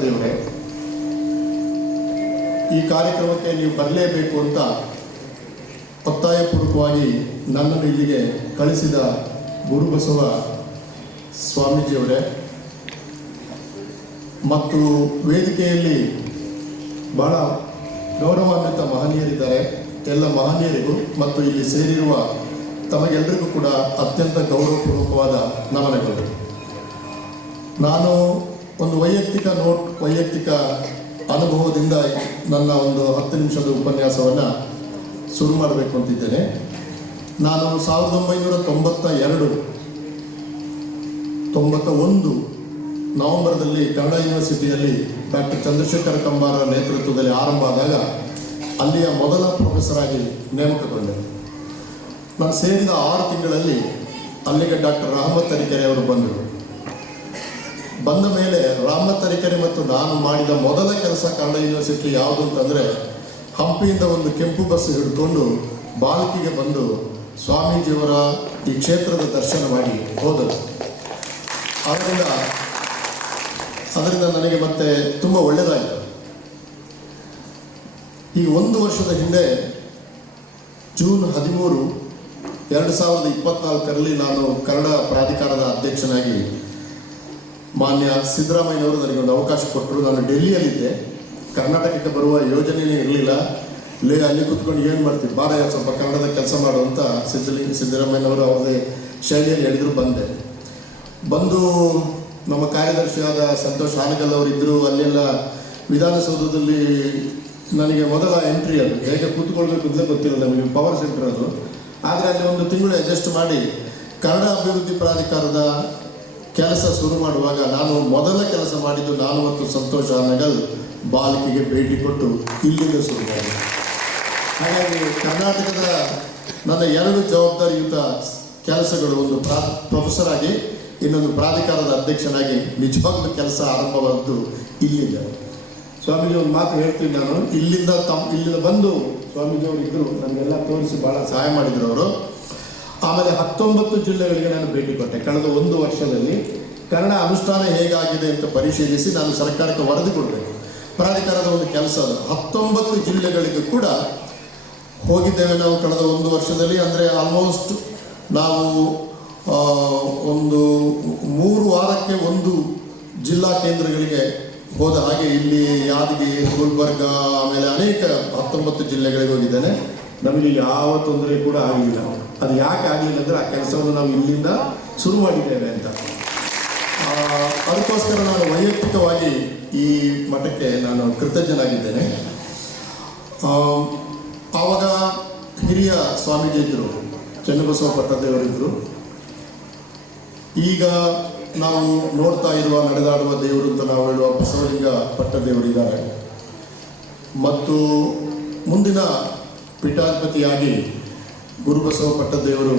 ಪಟ್ಟದೇವರೇ, ಈ ಕಾರ್ಯಕ್ರಮಕ್ಕೆ ನೀವು ಬರಲೇಬೇಕು ಅಂತ ಒತ್ತಾಯಪೂರ್ವಕವಾಗಿ ನನ್ನನ್ನು ಇಲ್ಲಿಗೆ ಕಳಿಸಿದ ಗುರುಬಸವ ಸ್ವಾಮೀಜಿಯವರೇ ಮತ್ತು ವೇದಿಕೆಯಲ್ಲಿ ಬಹಳ ಗೌರವಾನ್ವಿತ ಮಹನೀಯರಿದ್ದಾರೆ. ಎಲ್ಲ ಮಹನೀಯರಿಗೂ ಮತ್ತು ಇಲ್ಲಿ ಸೇರಿರುವ ತಮಗೆಲ್ಲರಿಗೂ ಕೂಡ ಅತ್ಯಂತ ಗೌರವಪೂರ್ವಕವಾದ ನಮನಗಳು. ನಾನು ಒಂದು ವೈಯಕ್ತಿಕ ಅನುಭವದಿಂದ ನನ್ನ ಒಂದು 10 ನಿಮಿಷದ ಉಪನ್ಯಾಸವನ್ನು ಶುರು ಮಾಡಬೇಕು ಅಂತಿದ್ದೇನೆ. ನಾನು 1991 ನವೆಂಬರ್ದಲ್ಲಿ ಕನ್ನಡ ಯೂನಿವರ್ಸಿಟಿಯಲ್ಲಿ ಡಾಕ್ಟರ್ ಚಂದ್ರಶೇಖರ ಕಂಬಾರ ನೇತೃತ್ವದಲ್ಲಿ ಆರಂಭ ಆದಾಗ ಅಲ್ಲಿಯ ಮೊದಲ ಪ್ರೊಫೆಸರ್ ಆಗಿ ನೇಮಕಗೊಂಡೆ. ನಾನು ಸೇರಿದ 6 ತಿಂಗಳಲ್ಲಿ ಅಲ್ಲಿಗೆ ಡಾಕ್ಟರ್ ರಹಮತ್ ತರೀಕೆರೆ ಅವರು ಬಂದರು. ಬಂದ ಮೇಲೆ ರಹಮತ್ ತರೀಕೆರೆ ಮತ್ತು ನಾನು ಮಾಡಿದ ಮೊದಲ ಕೆಲಸ ಕನ್ನಡ ಯೂನಿವರ್ಸಿಟಿ ಯಾವುದು ಅಂತಂದರೆ, ಹಂಪಿಯಿಂದ ಒಂದು ಕೆಂಪು ಬಸ್ ಹಿಡ್ಕೊಂಡು ಬಾಲ್ಕಿಗೆ ಬಂದು ಸ್ವಾಮೀಜಿಯವರ ಈ ಕ್ಷೇತ್ರದ ದರ್ಶನ ಮಾಡಿ ಹೋದರು. ಅದರಿಂದ ನನಗೆ ಮತ್ತೆ ತುಂಬ ಒಳ್ಳೆಯದಾಯಿತು. ಈ 1 ವರ್ಷದ ಹಿಂದೆ ಜೂನ್ 13, 2024ರಲ್ಲಿ ನಾನು ಕನ್ನಡ ಪ್ರಾಧಿಕಾರದ ಅಧ್ಯಕ್ಷನಾಗಿ ಮಾನ್ಯ ಸಿದ್ದರಾಮಯ್ಯನವರು ನನಗೊಂದು ಅವಕಾಶ ಕೊಟ್ಟರು. ನಾನು ಡೆಲ್ಲಿಯಲ್ಲಿದ್ದೆ, ಕರ್ನಾಟಕಕ್ಕೆ ಬರುವ ಯೋಜನೆಯೇ ಇರಲಿಲ್ಲ. ಅಲ್ಲಿ ಕೂತ್ಕೊಂಡು ಏನು ಮಾಡ್ತೀವಿ, ಬಾರ ಸ್ವಲ್ಪ ಕನ್ನಡದ ಕೆಲಸ ಮಾಡುವಂಥ ಸಿದ್ದರಾಮಯ್ಯನವರು ಅವ್ರದ್ದೇ ಶೈಲಿಯಲ್ಲಿ ಹೇಳಿದ್ರು. ಬಂದು ನಮ್ಮ ಕಾರ್ಯದರ್ಶಿಯಾದ ಸಂತೋಷ್ ಹಾನಗಲ್ ಅವರಿದ್ದರು. ಅಲ್ಲೆಲ್ಲ ವಿಧಾನಸೌಧದಲ್ಲಿ ನನಗೆ ಮೊದಲ ಎಂಟ್ರಿ, ಅದು ಹೇಗೆ ಕೂತ್ಕೊಳ್ಬೇಕು ಅಂತ ಗೊತ್ತಿಲ್ಲ ನಮಗೆ, ಪವರ್ ಸೆಂಟರ್ ಅದು. ಆದರೆ ಅಲ್ಲಿ 1 ತಿಂಗಳು ಅಡ್ಜಸ್ಟ್ ಮಾಡಿ ಕನ್ನಡ ಅಭಿವೃದ್ಧಿ ಪ್ರಾಧಿಕಾರದ ಕೆಲಸ ಶುರು ಮಾಡುವಾಗ ನಾನು ಮೊದಲ ಕೆಲಸ ಮಾಡಿದ್ದು, ನಾನು ಮತ್ತು ಸಂತೋಷ್ ಹಾನಗಲ್ ಬಾಲ್ಕಿಗೆ ಭೇಟಿ ಕೊಟ್ಟು ಇಲ್ಲಿಂದ ಶುರು ಮಾಡಿದೆ. ಹಾಗಾಗಿ ಕರ್ನಾಟಕದ ನನ್ನ 2 ಜವಾಬ್ದಾರಿಯುತ ಕೆಲಸಗಳು, ಒಂದು ಪ್ರೊಫೆಸರ್ ಆಗಿ, ಇನ್ನೊಂದು ಪ್ರಾಧಿಕಾರದ ಅಧ್ಯಕ್ಷನಾಗಿ ನಿಜವಾಗ್ಲೂ ಕೆಲಸ ಆರಂಭವಾದ್ದು ಇಲ್ಲಿಂದ. ಸ್ವಾಮೀಜಿ ಒಂದು ಮಾತು ಹೇಳ್ತೀನಿ ನಾನು, ಇಲ್ಲಿಂದ ಬಂದು ಸ್ವಾಮೀಜಿಯವರು ಇದ್ದರು, ನನಗೆಲ್ಲ ತೋರಿಸಿ ಭಾಳ ಸಹಾಯ ಮಾಡಿದರು ಅವರು. ಆಮೇಲೆ 19 ಜಿಲ್ಲೆಗಳಿಗೆ ನಾನು ಭೇಟಿ ಕೊಟ್ಟೆ. ಕಳೆದ 1 ವರ್ಷದಲ್ಲಿ ಕನ್ನಡ ಅನುಷ್ಠಾನ ಹೇಗಾಗಿದೆ ಅಂತ ಪರಿಶೀಲಿಸಿ ನಾನು ಸರ್ಕಾರಕ್ಕೆ ವರದಿ ಕೊಡಬೇಕು. ಪ್ರಾಧಿಕಾರದ ಒಂದು ಕೆಲಸ ಅದು. 19 ಜಿಲ್ಲೆಗಳಿಗೂ ಕೂಡ ಹೋಗಿದ್ದೇವೆ ನಾವು ಕಳೆದ 1 ವರ್ಷದಲ್ಲಿ. ಅಂದರೆ ಆಲ್ಮೋಸ್ಟ್ ನಾವು ಒಂದು 3 ವಾರಕ್ಕೆ 1 ಜಿಲ್ಲಾ ಕೇಂದ್ರಗಳಿಗೆ ಹೋದ ಹಾಗೆ ಇಲ್ಲಿ ಯಾದಗಿರಿ, ಗುಲ್ಬರ್ಗ, ಆಮೇಲೆ ಅನೇಕ 19 ಜಿಲ್ಲೆಗಳಿಗೆ ಹೋಗಿದ್ದೇನೆ. ನಮಗೆ ಯಾವ ತೊಂದರೆ ಕೂಡ ಆಗಲಿಲ್ಲ. ಅದು ಯಾಕೆ ಆಗಲಿಲ್ಲ ಅಂದರೆ ಆ ಕೆಲಸವನ್ನು ನಾವು ಇಲ್ಲಿಂದ ಶುರು ಮಾಡಿದ್ದೇವೆ ಅಂತ. ಅದಕ್ಕೋಸ್ಕರ ನಾನು ವೈಯಕ್ತಿಕವಾಗಿ ಈ ಮಠಕ್ಕೆ ನಾನು ಕೃತಜ್ಞನಾಗಿದ್ದೇನೆ. ಆವಾಗ ಹಿರಿಯ ಸ್ವಾಮೀಜಿ ಇದ್ದರು, ಚನ್ನಬಸವ ಪಟ್ಟದೇವರಿದ್ದರು. ಈಗ ನಾವು ನೋಡ್ತಾ ಇರುವ ನಡೆದಾಡುವ ದೇವರು ಅಂತ ನಾವು ಹೇಳುವ ಬಸವಲಿಂಗ ಪಟ್ಟದೇವರಿದ್ದಾರೆ. ಮತ್ತು ಮುಂದಿನ ಪೀಠಾಧಿಪತಿಯಾಗಿ ಗುರುಬಸವ ಪಟ್ಟದೇವರು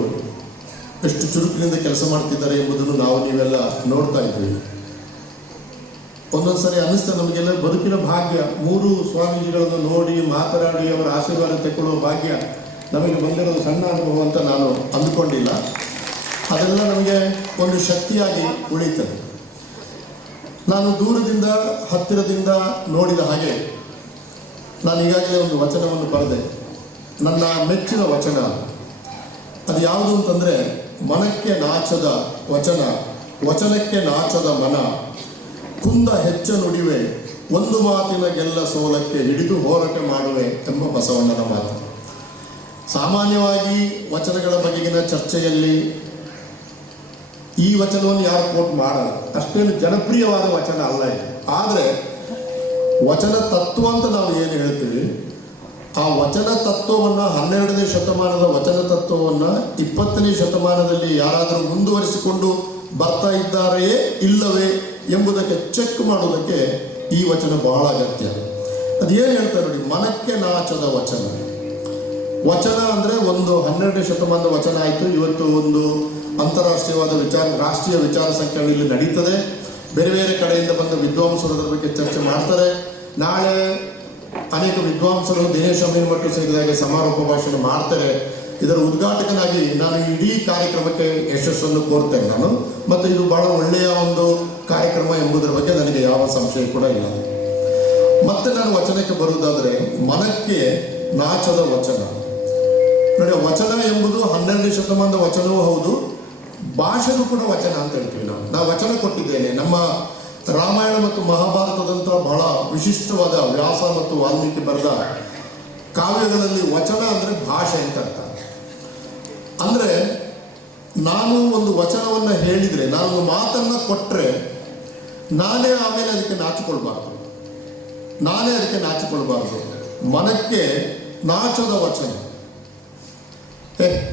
ಎಷ್ಟು ಚುರುಕಿನಿಂದ ಕೆಲಸ ಮಾಡ್ತಿದ್ದಾರೆ ಎಂಬುದನ್ನು ನೀವೆಲ್ಲ ನೋಡ್ತಾ ಇದ್ದೀವಿ. ಒಂದೊಂದು ಸರಿ ಅನ್ನಿಸ್ತಾ ನಮಗೆಲ್ಲ ಬದುಕಿನ ಭಾಗ್ಯ, 3 ಸ್ವಾಮೀಜಿಗಳನ್ನು ನೋಡಿ ಮಾತನಾಡಿ ಅವರ ಆಶೀರ್ವಾದ ತೆಕ್ಕೊಳ್ಳುವ ಭಾಗ್ಯ ನಮಗೆ ಬಂದಿರೋದು ಸಣ್ಣ ಅನುಭವ ಅಂತ ನಾನು ಅಂದುಕೊಂಡಿಲ್ಲ. ಅದೆಲ್ಲ ನಮಗೆ ಒಂದು ಶಕ್ತಿಯಾಗಿ ಉಳಿಯುತ್ತದೆ. ನಾನು ದೂರದಿಂದ ಹತ್ತಿರದಿಂದ ನೋಡಿದ ಹಾಗೆ ನಾನು ಈಗಾಗಲೇ ಒಂದು ವಚನವನ್ನು ಬರೆದೆ. ನನ್ನ ಮೆಚ್ಚಿನ ವಚನ ಅದು ಯಾವುದು ಅಂತಂದರೆ, ಮನಕ್ಕೆ ನಾಚದ ವಚನ, ವಚನಕ್ಕೆ ನಾಚದ ಮನ, ಕುಂದ ಹೆಚ್ಚ ನುಡಿವೆ, ಒಂದು ಮಾತಿನ ಗೆಲ್ಲ ಸೋಲಕ್ಕೆ ಹಿಡಿದು ಹೋರಾಟ ಮಾಡುವೆ ಎಂಬ ಬಸವಣ್ಣನ ಮಾತು. ಸಾಮಾನ್ಯವಾಗಿ ವಚನಗಳ ಬಗೆಗಿನ ಚರ್ಚೆಯಲ್ಲಿ ಈ ವಚನವನ್ನು ಯಾರು ಕೋಟ್ ಮಾಡಲ್ಲ, ಅಷ್ಟೇನು ಜನಪ್ರಿಯವಾದ ವಚನ ಅಲ್ಲ ಇದು. ಆದರೆ ವಚನ ತತ್ವ ಅಂತ ನಾವು ಏನು ಹೇಳ್ತೀವಿ, ಆ ವಚನ ತತ್ವವನ್ನು 12ನೇ ಶತಮಾನದ ವಚನ ತತ್ವವನ್ನು 20ನೇ ಶತಮಾನದಲ್ಲಿ ಯಾರಾದರೂ ಮುಂದುವರಿಸಿಕೊಂಡು ಬರ್ತಾ ಇದ್ದಾರೆಯೇ ಇಲ್ಲವೇ ಎಂಬುದಕ್ಕೆ ಚೆಕ್ ಮಾಡೋದಕ್ಕೆ ಈ ವಚನ ಬಹಳ ಅಗತ್ಯ. ಅದೇನು ಹೇಳ್ತಾರೆ ನೋಡಿ, ಮನಕ್ಕೆ ನಾಚದ ವಚನ. ವಚನ ಅಂದರೆ ಒಂದು 12ನೇ ಶತಮಾನದ ವಚನ ಆಯಿತು. ಇವತ್ತು ಒಂದು ಅಂತಾರಾಷ್ಟ್ರೀಯವಾದ ರಾಷ್ಟ್ರೀಯ ವಿಚಾರ ಸಂಕಿರಣ ಇಲ್ಲಿ ನಡೀತದೆ. ಬೇರೆ ಬೇರೆ ಕಡೆಯಿಂದ ಬಂದ ವಿದ್ವಾಂಸರು ಅದರ ಬಗ್ಗೆ ಚರ್ಚೆ ಮಾಡ್ತಾರೆ. ನಾಳೆ ಅನೇಕ ವಿದ್ವಾಂಸರು ದಿನೇಶ್ ಅಮೀನ್ ಮಠ ಸೇರಿದಾಗೆ ಸಮಾರೋಪ ಭಾಷಣ ಮಾಡ್ತಾರೆ. ಇದರ ಉದ್ಘಾಟಕನಾಗಿ ನಾನು ಇಡೀ ಕಾರ್ಯಕ್ರಮಕ್ಕೆ ಯಶಸ್ಸನ್ನು ಕೋರ್ತೇನೆ ನಾನು. ಮತ್ತು ಇದು ಬಹಳ ಒಳ್ಳೆಯ ಒಂದು ಕಾರ್ಯಕ್ರಮ ಎಂಬುದರ ಬಗ್ಗೆ ನನಗೆ ಯಾವ ಸಂಶಯ ಕೂಡ ಇಲ್ಲ. ಮತ್ತೆ ನಾನು ವಚನಕ್ಕೆ ಬರುವುದಾದರೆ, ಮನಕ್ಕೆ ನಾಚದ ವಚನ. ನೋಡಿ, ವಚನ ಎಂಬುದು 12ನೇ ಶತಮಾನದ ವಚನವೂ ಹೌದು, ಭಾಷೆಗೂ ಕೂಡ ವಚನ ಅಂತ ಹೇಳ್ತೀವಿ ನಾವು ವಚನ ಕೊಟ್ಟಿದ್ದೇನೆ. ನಮ್ಮ ರಾಮಾಯಣ ಮತ್ತು ಮಹಾಭಾರತದಂಥ ಬಹಳ ವಿಶಿಷ್ಟವಾದ ವ್ಯಾಸ ಮತ್ತು ವಾಲ್ಮೀಕಿ ಬರೆದ ಕಾವ್ಯಗಳಲ್ಲಿ ವಚನ ಅಂದರೆ ಭಾಷೆ ಅಂತ ಅರ್ಥ. ಅಂದರೆ ನಾನು ಒಂದು ವಚನವನ್ನು ಹೇಳಿದರೆ, ನಾನು ಮಾತನ್ನು ಕೊಟ್ಟರೆ ನಾನೇ ಆಮೇಲೆ ಅದಕ್ಕೆ ನಾಚಿಕೊಳ್ಬಾರ್ದು. ಮನಕ್ಕೆ ನಾಚದ ವಚನ,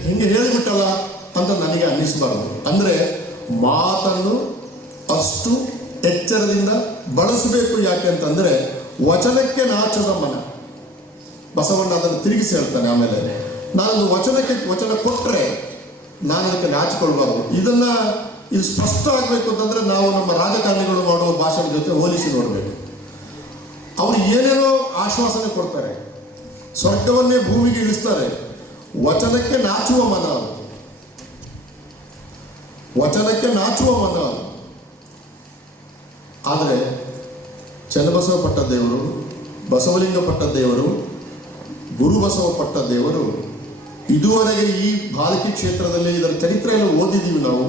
ಹಿಂಗೆ ಹೇಳಿಬಿಟ್ಟಲ್ಲ ಅಂತ ನನಗೆ ಅನ್ನಿಸಬಾರ್ದು. ಅಂದರೆ ಮಾತನ್ನು ಅಷ್ಟು ಎಚ್ಚರದಿಂದ ಬಳಸಬೇಕು. ಯಾಕೆ ಅಂತಂದರೆ ವಚನಕ್ಕೆ ನಾಚದ ಮನ. ಬಸವಣ್ಣ ಅದನ್ನು ತಿರುಗಿಸಿ ಹೇಳ್ತಾನೆ. ಆಮೇಲೆ ನಾನು ವಚನ ಕೊಟ್ಟರೆ ನಾನು ಅದಕ್ಕೆ ನಾಚಿಕೊಳ್ಬಾರ್ದು. ಇದು ಸ್ಪಷ್ಟ ಆಗಬೇಕು ಅಂತಂದರೆ ನಾವು ನಮ್ಮ ರಾಜಕಾರಣಿಗಳು ಮಾಡುವ ಭಾಷೆಯ ಜೊತೆ ಹೋಲಿಸಿ ನೋಡಬೇಕು. ಅವರು ಏನೇನೋ ಆಶ್ವಾಸನೆ ಕೊಡ್ತಾರೆ, ಸ್ವರ್ಗವನ್ನೇ ಭೂಮಿಗೆ ಇಳಿಸ್ತಾರೆ. ವಚನಕ್ಕೆ ನಾಚುವ ಮನ ಆದರೆ ಚನ್ನಬಸವ ಪಟ್ಟದೇವರು, ಬಸವಲಿಂಗ ಪಟ್ಟದೇವರು, ಗುರುಬಸವ ಪಟ್ಟದೇವರು ಇದುವರೆಗೆ ಈ ಬಾಲಕಿ ಕ್ಷೇತ್ರದಲ್ಲಿ ಇದರ ಚರಿತ್ರೆಯನ್ನು ಓದಿದ್ದೀವಿ ನಾವು.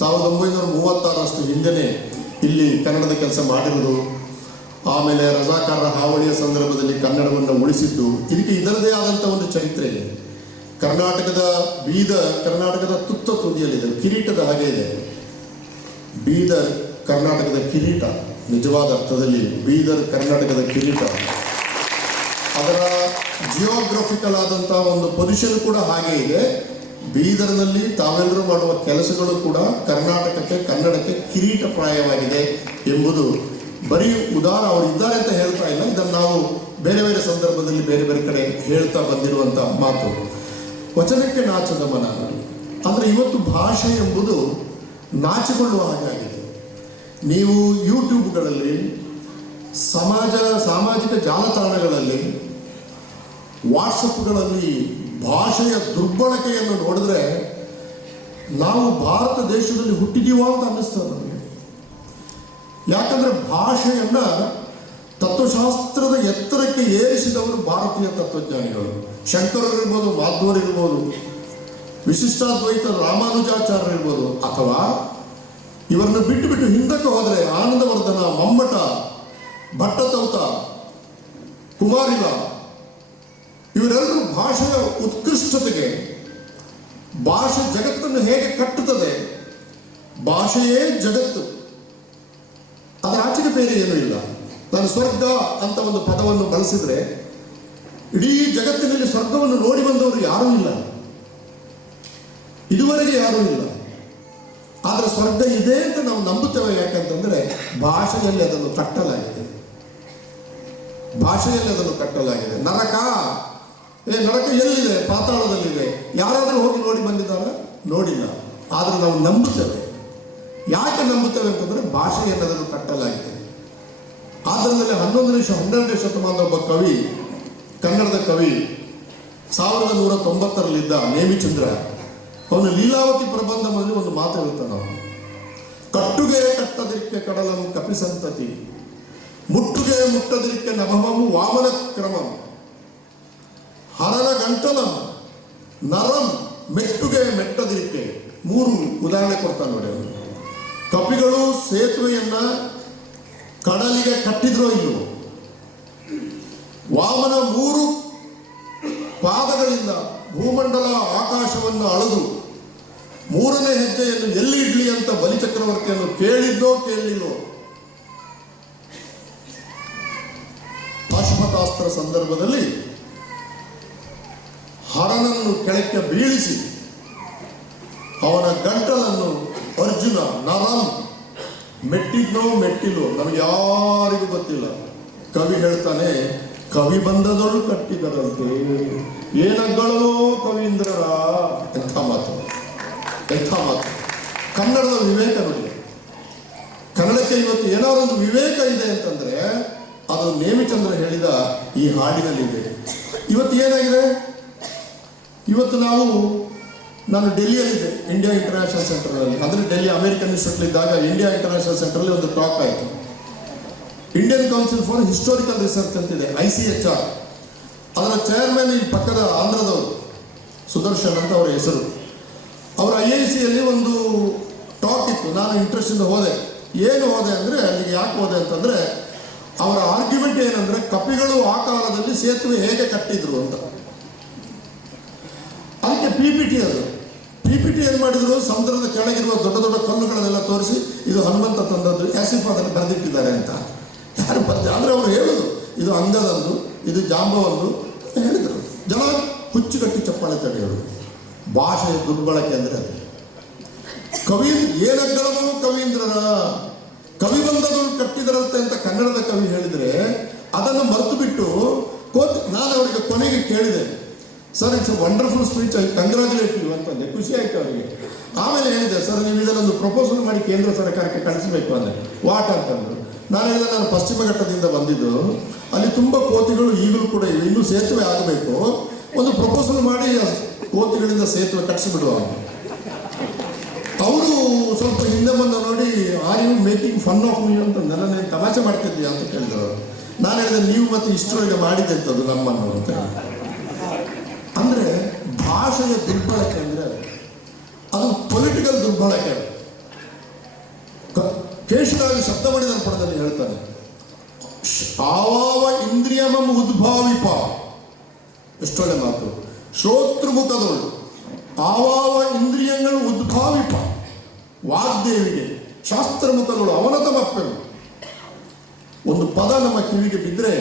1936 ಹಿಂದೆನೇ ಇಲ್ಲಿ ಕನ್ನಡದ ಕೆಲಸ ಮಾಡಿರೋದು, ಆಮೇಲೆ ರಜಾಕಾರರ ಹಾವಳಿಯ ಸಂದರ್ಭದಲ್ಲಿ ಕನ್ನಡವನ್ನು ಉಳಿಸಿದ್ದು, ಇದರದೇ ಆದಂಥ ಒಂದು ಚರಿತ್ರೆ ಇದೆ. ಕರ್ನಾಟಕದ ತುತ್ತ ತುದಿಯಲ್ಲಿದೆ, ಕಿರೀಟದ ಹಾಗೆ ಇದೆ. ಬೀದರ್ ಕರ್ನಾಟಕದ ಕಿರೀಟ, ನಿಜವಾದ ಅರ್ಥದಲ್ಲಿ ಬೀದರ್ ಕರ್ನಾಟಕದ ಕಿರೀಟ. ಅದರ ಜಿಯೋಗ್ರಫಿಕಲ್ ಆದಂಥ ಒಂದು ಪೊಸಿಷನ್ ಕೂಡ ಹಾಗೆ ಇದೆ. ಬೀದರ್ನಲ್ಲಿ ತಾವೆಲ್ಲರೂ ಮಾಡುವ ಕೆಲಸಗಳು ಕೂಡ ಕನ್ನಡಕ್ಕೆ ಕಿರೀಟಪ್ರಾಯವಾಗಿದೆ ಎಂಬುದು ಬರೀ ಅವರು ಇದ್ದಾರೆ ಅಂತ ಹೇಳ್ತಾ ಇಲ್ಲ, ಇದನ್ನು ನಾವು ಬೇರೆ ಬೇರೆ ಸಂದರ್ಭದಲ್ಲಿ ಬೇರೆ ಬೇರೆ ಕಡೆ ಹೇಳ್ತಾ ಬಂದಿರುವಂಥ ಮಾತು. ವಚನಕ್ಕೆ ನಾಚದ ಮನ ಅಂದರೆ ಇವತ್ತು ಭಾಷೆ ಎಂಬುದು ನಾಚಿಕೊಳ್ಳುವ ಹಾಗೆ ಆಗಿದೆ. ನೀವು ಯೂಟ್ಯೂಬ್ಗಳಲ್ಲಿ, ಸಾಮಾಜಿಕ ಜಾಲತಾಣಗಳಲ್ಲಿ, ವಾಟ್ಸಪ್ಗಳಲ್ಲಿ ಭಾಷೆಯ ದುರ್ಬಳಕೆಯನ್ನು ನೋಡಿದ್ರೆ ನಾವು ಭಾರತ ದೇಶದಲ್ಲಿ ಹುಟ್ಟಿದೀವ ಅಂತ ಅನ್ನಿಸ್ತದೆ ನಮಗೆ. ಯಾಕಂದರೆ ಭಾಷೆಯನ್ನು ತತ್ವಶಾಸ್ತ್ರದ ಎತ್ತರಕ್ಕೆ ಏರಿಸಿದವರು ಭಾರತೀಯ ತತ್ವಜ್ಞಾನಿಗಳು. ಶಂಕರರಿರ್ಬೋದು, ಮಾಧ್ವರಿರ್ಬೋದು, ವಿಶಿಷ್ಟಾದ್ವೈತ ರಾಮಾನುಜಾಚಾರ್ಯರಿರ್ಬೋದು, ಅಥವಾ ಇವರನ್ನು ಬಿಟ್ಟು ಹಿಂದಕ್ಕೆ ಹೋದರೆ ಆನಂದವರ್ಧನ, ಮಮ್ಮಟ, ಭಟ್ಟತೌತ, ಕುಮಾರಿಲ, ಇವರೆಲ್ಲರೂ ಭಾಷೆಯ ಉತ್ಕೃಷ್ಟತೆಗೆ, ಭಾಷೆ ಜಗತ್ತನ್ನು ಹೇಗೆ ಕಟ್ಟುತ್ತದೆ, ಭಾಷೆಯೇ ಜಗತ್ತು, ಅದರ ಆಚೆಗೆ ಬೇರೆ ಏನೂ ಇಲ್ಲ. ನಾನು ಸ್ವರ್ಗ ಅಂತ ಒಂದು ಪದವನ್ನು ಬಳಸಿದರೆ ಇಡೀ ಜಗತ್ತಿನಲ್ಲಿ ಸ್ವರ್ಗವನ್ನು ನೋಡಿ ಬಂದವರು ಯಾರೂ ಇಲ್ಲ, ಇದುವರೆಗೆ ಯಾರೂ ಇಲ್ಲ. ಆದರೆ ಸ್ವರ್ಗ ಇದೆ ಅಂತ ನಾವು ನಂಬುತ್ತೇವೆ. ಯಾಕಂತಂದರೆ ಭಾಷೆಯಲ್ಲಿ ಅದನ್ನು ಕಟ್ಟಲಾಗಿದೆ. ನರಕ ಎಲ್ಲಿದೆ? ಪಾತಾಳದಲ್ಲಿದೆ. ಯಾರಾದರೂ ಹೋಗಿ ನೋಡಿ ಬಂದಿದ್ದಾರೆ? ನೋಡಿಲ್ಲ. ಆದರೆ ನಾವು ನಂಬುತ್ತೇವೆ. ಯಾಕೆ ನಂಬುತ್ತೇವೆ ಅಂತಂದರೆ ಭಾಷೆಯಲ್ಲಿ ಅದನ್ನು ಕಟ್ಟಲಾಗಿದೆ. ಆದ್ದರಿಂದ 12ನೇ ಶತಮಾನದ ಒಬ್ಬ ಕವಿ, ಕನ್ನಡದ ಕವಿ, 1190ರಲ್ಲಿದ್ದ ನೇಮಿಚಂದ್ರ, ಅವನು ಲೀಲಾವತಿ ಪ್ರಬಂಧದಲ್ಲಿ ಒಂದು ಮಾತು ಹೇಳ್ತಾನೆ. ಕಟ್ಟುಗೆ ಕಟ್ಟದಿರಿಕೆ ಕಡಲಂ ಕಪಿಸಂತತಿ, ಮುಟ್ಟುಗೆ ಮುಟ್ಟದಿರಿಕೆ ನಭಮಂ ವಾಮನ ಕ್ರಮಂ, ಹರನ ಗಂಟಲಂ ನರಂ ಮೆಟ್ಟುಗೆ ಮೆಟ್ಟದಿರಿಕೆ. 3 ಉದಾಹರಣೆ ಕೊಡ್ತಾನೆ ನೋಡಿ ಅವನು. ಕಪಿಗಳು ಸೇತುವೆಯನ್ನ ಕಡಲಿಗೆ ಕಟ್ಟಿದ್ರೋ ಇಲ್ಲೋ, ವಾಮನ 3 ಪಾದಗಳಿಂದ ಭೂಮಂಡಲ ಆಕಾಶವನ್ನು ಅಳೆದು 3ನೇ ಹೆಜ್ಜೆಯನ್ನು ಎಲ್ಲಿ ಇಡ್ಲಿ ಅಂತ ಬಲಿಚಕ್ರವರ್ತಿಯನ್ನು ಕೇಳಿದ್ದೋ ಕೇಳಲಿಲ್ಲೋ. ಪಾಶುಪತಾಸ್ತ್ರ ಸಂದರ್ಭದಲ್ಲಿ ಹರನನ್ನು ಕೆಳಕ್ಕೆ ಬೀಳಿಸಿ ಅವನ ಗಂಟಲನ್ನು ಅರ್ಜುನ ನರಂ ಮೆಟ್ಟಿದ್ನೋ ಮೆಟ್ಟಿಲ್ಲೋ ನಮಗೆ ಯಾರಿಗೂ ಗೊತ್ತಿಲ್ಲ. ಕವಿ ಹೇಳ್ತಾನೆ, ಕವಿ ಬಂದದಳು ಕಟ್ಟಿದರಂತೆ ಏನಗಳೋ ಕವೀಂದ್ರರ. ಎಂಥ ಮಾತು. ಕನ್ನಡದ ವಿವೇಕ ನೋಡಿ. ಕನ್ನಡಕ್ಕೆ ಇವತ್ತು ಏನಾದ್ರು ಒಂದು ವಿವೇಕ ಇದೆ ಅಂತಂದ್ರೆ ಅದು ನೇಮಿಚಂದ್ರ ಹೇಳಿದ ಈ ಹಾಡಿನಲ್ಲಿದೆ. ಇವತ್ತು ಏನಾಗಿದೆ? ಇವತ್ತು ನಾನು ಡೆಲ್ಲಿಯಲ್ಲಿದ್ದೆ, ಇಂಡಿಯಾ ಇಂಟರ್ನ್ಯಾಷನಲ್ ಸೆಂಟರ್ನಲ್ಲಿ. ಅಂದರೆ ಡೆಲ್ಲಿ ಅಮೆರಿಕನ್ ಇನ್ಸ್ಟಿಟ್ಯೂಟ್ಲಿದ್ದಾಗ ಇಂಡಿಯಾ ಇಂಟರ್ನ್ಯಾಷನಲ್ ಸೆಂಟರಲ್ಲಿ ಒಂದು ಟಾಕ್ ಆಯಿತು. Indian council for historical research ಅಂತಿದೆ, ICHR. ಅದರ ಚೇರ್ಮನ್ ಈ ಪಕ್ಕದ ಆಂಧ್ರದವರು, ಸುದರ್ಶನ್ ಅಂತ ಅವರ ಹೆಸರು. ಅವರ IICಯಲ್ಲಿ ಒಂದು ಟಾಕ್ ಇತ್ತು. ನಾನು ಇಂಟ್ರೆಸ್ಟಿಂದ ಹೋದೆ. ಏನು ಹೋದೆ ಅಂದರೆ, ಅಲ್ಲಿಗೆ ಯಾಕೆ ಹೋದೆ ಅಂತಂದರೆ, ಅವರ ಆರ್ಗ್ಯುಮೆಂಟ್ ಏನಂದರೆ, ಕಪಿಗಳು ಆ ಕಾಲದಲ್ಲಿ ಸೇತುವೆ ಹೇಗೆ ಕಟ್ಟಿದ್ರು ಅಂತ. ಅದಕ್ಕೆ PPT ಅದು. PPT ಏನು ಮಾಡಿದ್ರು, ಸಮುದ್ರದ ಕೆಳಗಿರುವ ದೊಡ್ಡ ದೊಡ್ಡ ಕಲ್ಲುಗಳನ್ನೆಲ್ಲ ತೋರಿಸಿ ಇದು ಹನುಮಂತ ತಂದದ್ದು, ಆಸಿಫ್ ಅದನ್ನು ಬರೆದಿಟ್ಟಿದ್ದಾರೆ ಅಂತ ಯಾರು ಬರ್ತಾರೆ. ಆದರೆ ಅವರು ಹೇಳೋದು ಇದು ಅಂಗದಂದು, ಇದು ಜಾಂಬವಂದು ಹೇಳಿದರು. ಜನ ಹುಚ್ಚುಗಟ್ಟಿ ಚಪ್ಪಾಳೆ ತಡೆಯೋರು. ಭಾಷೆಯ ದುರ್ಬಳಕೆ ಅಂದರೆ ಅದು. ಕವಿ ಏನಗ್ಗಳವು ಕವೀಂದ್ರರ ಕವಿ ಬಂದವರು ಕಟ್ಟಿದರಂತೆ ಅಂತ ಕನ್ನಡದ ಕವಿ ಹೇಳಿದರೆ, ಅದನ್ನು ಮರೆತು ಬಿಟ್ಟು ನಾನು ಅವರಿಗೆ ಕೊನೆಗೆ ಕೇಳಿದೆ, sir it's a wonderful speech, I congratulate you ಅಂತಂದೆ. ಖುಷಿ ಆಯಿತು ಅವರಿಗೆ. ಆಮೇಲೆ ಹೇಳಿದೆ, ಸರ್ ನೀವು ಇದನ್ನೊಂದು ಪ್ರಪೋಸಲ್ ಮಾಡಿ ಕೇಂದ್ರ ಸರ್ಕಾರಕ್ಕೆ ಕಳಿಸಬೇಕು ಅಂದೆ. ವಾಟ್ ಅಂತಂದರು. ನಾನು ಹೇಳಿದೆ, ನಾನು ಪಶ್ಚಿಮ ಘಟ್ಟದಿಂದ ಬಂದಿದ್ದು, ಅಲ್ಲಿ ತುಂಬ ಕೋತಿಗಳು ಈಗಲೂ ಕೂಡ ಇವೆ, ಇನ್ನೂ ಸೇತುವೆ ಆಗಬೇಕು, ಒಂದು ಪ್ರಪೋಸಲ್ ಮಾಡಿ ಕೋತಿಗಳಿಂದ ಸೇತುವೆ ಕಟ್ಟಿಸಿಬಿಡುವ. ಅವರು ಸ್ವಲ್ಪ ಹಿಂದೆ ಬಂದು ನೋಡಿ, are you making fun of me ಅಂತ, ನನ್ನನ್ನು ತಮಾಷೆ ಮಾಡ್ತಿದ್ದೀಯ ಅಂತ ಕೇಳಿದ್ರು. ನಾನು ಹೇಳಿದೆ, ನೀವು ಮತ್ತು ಇಷ್ಟರೊಳಗೆ ಮಾಡಿದೆ ಅಂತದ್ದು ನಮ್ಮನ್ನು ಅಂತ. ಅಂದರೆ ಭಾಷೆಯ ದುರ್ಬಳಕೆ ಅಂದರೆ ಅದು ಪೊಲಿಟಿಕಲ್ ದುರ್ಬಳಕೆ. ಕೇಶರಾಜ ಶಬ್ದಮಣಿನ ಪದದಲ್ಲಿ ಹೇಳ್ತಾನೆ, ಆವಾವ ಇಂದ್ರಿಯಮಂ ಉದ್ಭಾವಿಪ. ಎಷ್ಟೊಳ್ಳೆ ಮಾತು. ಶ್ರೋತೃಮುಖದೊಳು ಆವಾವ ಇಂದ್ರಿಯಗಳು ಉದ್ಭಾವಿಪ. ವಾಗ್ದೇವಿಗೆ ಶಾಸ್ತ್ರಮುಖಗಳು ಅವನತಮಪ್ಪೆನು. ಒಂದು ಪದ ನಮ್ಮ ಕಿವಿಗೆ ಬಿದ್ದರೆ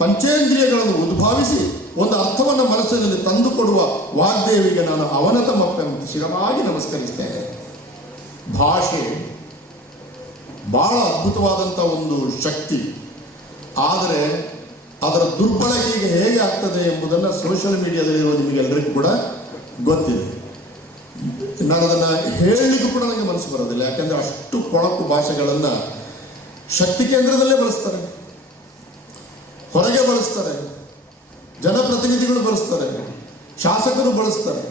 ಪಂಚೇಂದ್ರಿಯಗಳನ್ನು ಉದ್ಭಾವಿಸಿ ಒಂದು ಅರ್ಥವನ್ನು ಮನಸ್ಸಿನಲ್ಲಿ ತಂದುಕೊಡುವ ವಾಗ್ದೇವಿಗೆ ನಾನು ಅವನತಮಪ್ಪೆಂದು ಶಿರವಾಗಿ ನಮಸ್ಕರಿಸ್ತೇನೆ. ಭಾಷೆ ಬಹಳ ಅದ್ಭುತವಾದಂಥ ಒಂದು ಶಕ್ತಿ. ಆದರೆ ಅದರ ದುರ್ಬಳಕೆಗೆ ಹೇಗೆ ಆಗ್ತದೆ ಎಂಬುದನ್ನು ಸೋಷಿಯಲ್ ಮೀಡಿಯಾದಲ್ಲಿರುವ ನಿಮಗೆಲ್ಲರಿಗೂ ಕೂಡ ಗೊತ್ತಿದೆ. ನಾನು ಅದನ್ನು ಹೇಳಲಿಕ್ಕೂ ಕೂಡ ನನಗೆ ಮನಸ್ಸು ಬರೋದಿಲ್ಲ. ಯಾಕೆಂದರೆ ಅಷ್ಟು ಕೊಳಕು ಭಾಷೆಗಳನ್ನು ಶಕ್ತಿ ಕೇಂದ್ರದಲ್ಲೇ ಬಳಸ್ತಾರೆ, ಹೊರಗೆ ಬಳಸ್ತಾರೆ, ಜನಪ್ರತಿನಿಧಿಗಳು ಬಳಸ್ತಾರೆ, ಶಾಸಕರು ಬಳಸ್ತಾರೆ,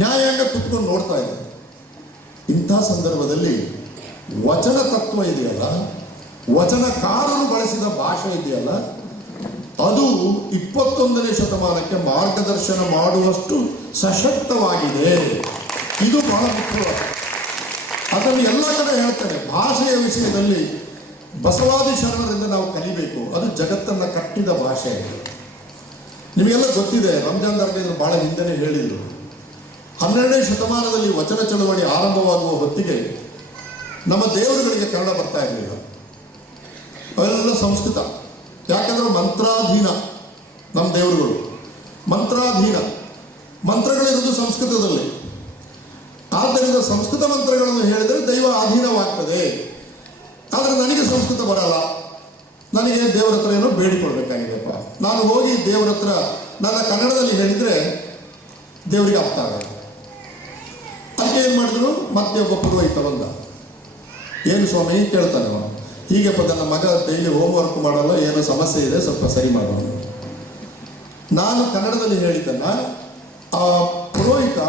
ನ್ಯಾಯಾಂಗ ಕುತ್ಕೊಂಡು ನೋಡ್ತಾ ಇದೆ. ಇಂಥ ಸಂದರ್ಭದಲ್ಲಿ ವಚನ ತತ್ವ ಇದೆಯಲ್ಲ, ವಚನಕಾರರು ಬಳಸಿದ ಭಾಷೆ ಇದೆಯಲ್ಲ, ಅದು 21ನೇ ಶತಮಾನಕ್ಕೆ ಮಾರ್ಗದರ್ಶನ ಮಾಡುವಷ್ಟು ಸಶಕ್ತವಾಗಿದೆ. ಇದು ಬಹಳ ಮುಖ್ಯವಾದ. ಅದನ್ನು ಎಲ್ಲ ಕಡೆ ಹೇಳ್ತಾರೆ. ಭಾಷೆಯ ವಿಷಯದಲ್ಲಿ ಬಸವಾದಿ ಶರಣರಿಂದ ನಾವು ಕಲಿಬೇಕು. ಅದು ಜಗತ್ತನ್ನು ಕಟ್ಟಿದ ಭಾಷೆ. ನಿಮಗೆಲ್ಲ ಗೊತ್ತಿದೆ, ರಂಜಾನ್ ದರ್ಗಾ ಬಹಳ ಹಿಂದೆನೇ ಹೇಳಿದರು. 12ನೇ ಶತಮಾನದಲ್ಲಿ ವಚನ ಚಳವಳಿ ಆರಂಭವಾಗುವ ಹೊತ್ತಿಗೆ ನಮ್ಮ ದೇವರುಗಳಿಗೆ ಕನ್ನಡ ಬರ್ತಾ ಇರಲಿಲ್ಲ, ಅವೆಲ್ಲ ಸಂಸ್ಕೃತ. ಯಾಕಂದ್ರೆ ಮಂತ್ರಾಧೀನ ನಮ್ಮ ದೇವರುಗಳು, ಮಂತ್ರಾಧೀನ, ಮಂತ್ರಗಳಿರೋದು ಸಂಸ್ಕೃತದಲ್ಲಿ. ಆದ್ದರಿಂದ ಸಂಸ್ಕೃತ ಮಂತ್ರಗಳನ್ನು ಹೇಳಿದರೆ ದೈವ ಅಧೀನವಾಗ್ತದೆ. ಆದರೆ ನನಗೆ ಸಂಸ್ಕೃತ ಬರಲ್ಲ, ನನಗೆ ದೇವರ ಹತ್ರ ಏನೋ ಬೇಡಿಕೊಳ್ಬೇಕಾಗಿದೆಪ್ಪ. ನಾನು ಹೋಗಿ ದೇವರ ಹತ್ರ ನನ್ನ ಕನ್ನಡದಲ್ಲಿ ಹೇಳಿದರೆ ದೇವರಿಗೆ ಅರ್ಥ ಆಗಲ್ಲ. ಅದಕ್ಕೆ ಏನು ಮಾಡಿದ್ರು, ಮತ್ತೆ ಒಬ್ಬ ಪುರೋಹಿತ ಬಂದ. ಏನು ಸ್ವಾಮಿ ಕೇಳ್ತಾನೆ ಅವನು, ಹೀಗೆಪ್ಪ ನನ್ನ ಮಗ ಡೈಲಿ ಹೋಮ್ವರ್ಕ್ ಮಾಡಲ್ಲ, ಏನೋ ಸಮಸ್ಯೆ ಇದೆ, ಸ್ವಲ್ಪ ಸರಿ ಮಾಡೋಣ. ನಾನು ಕನ್ನಡದಲ್ಲಿ ಹೇಳಿದ್ದನ್ನು ಆ ಪುರೋಹಿತ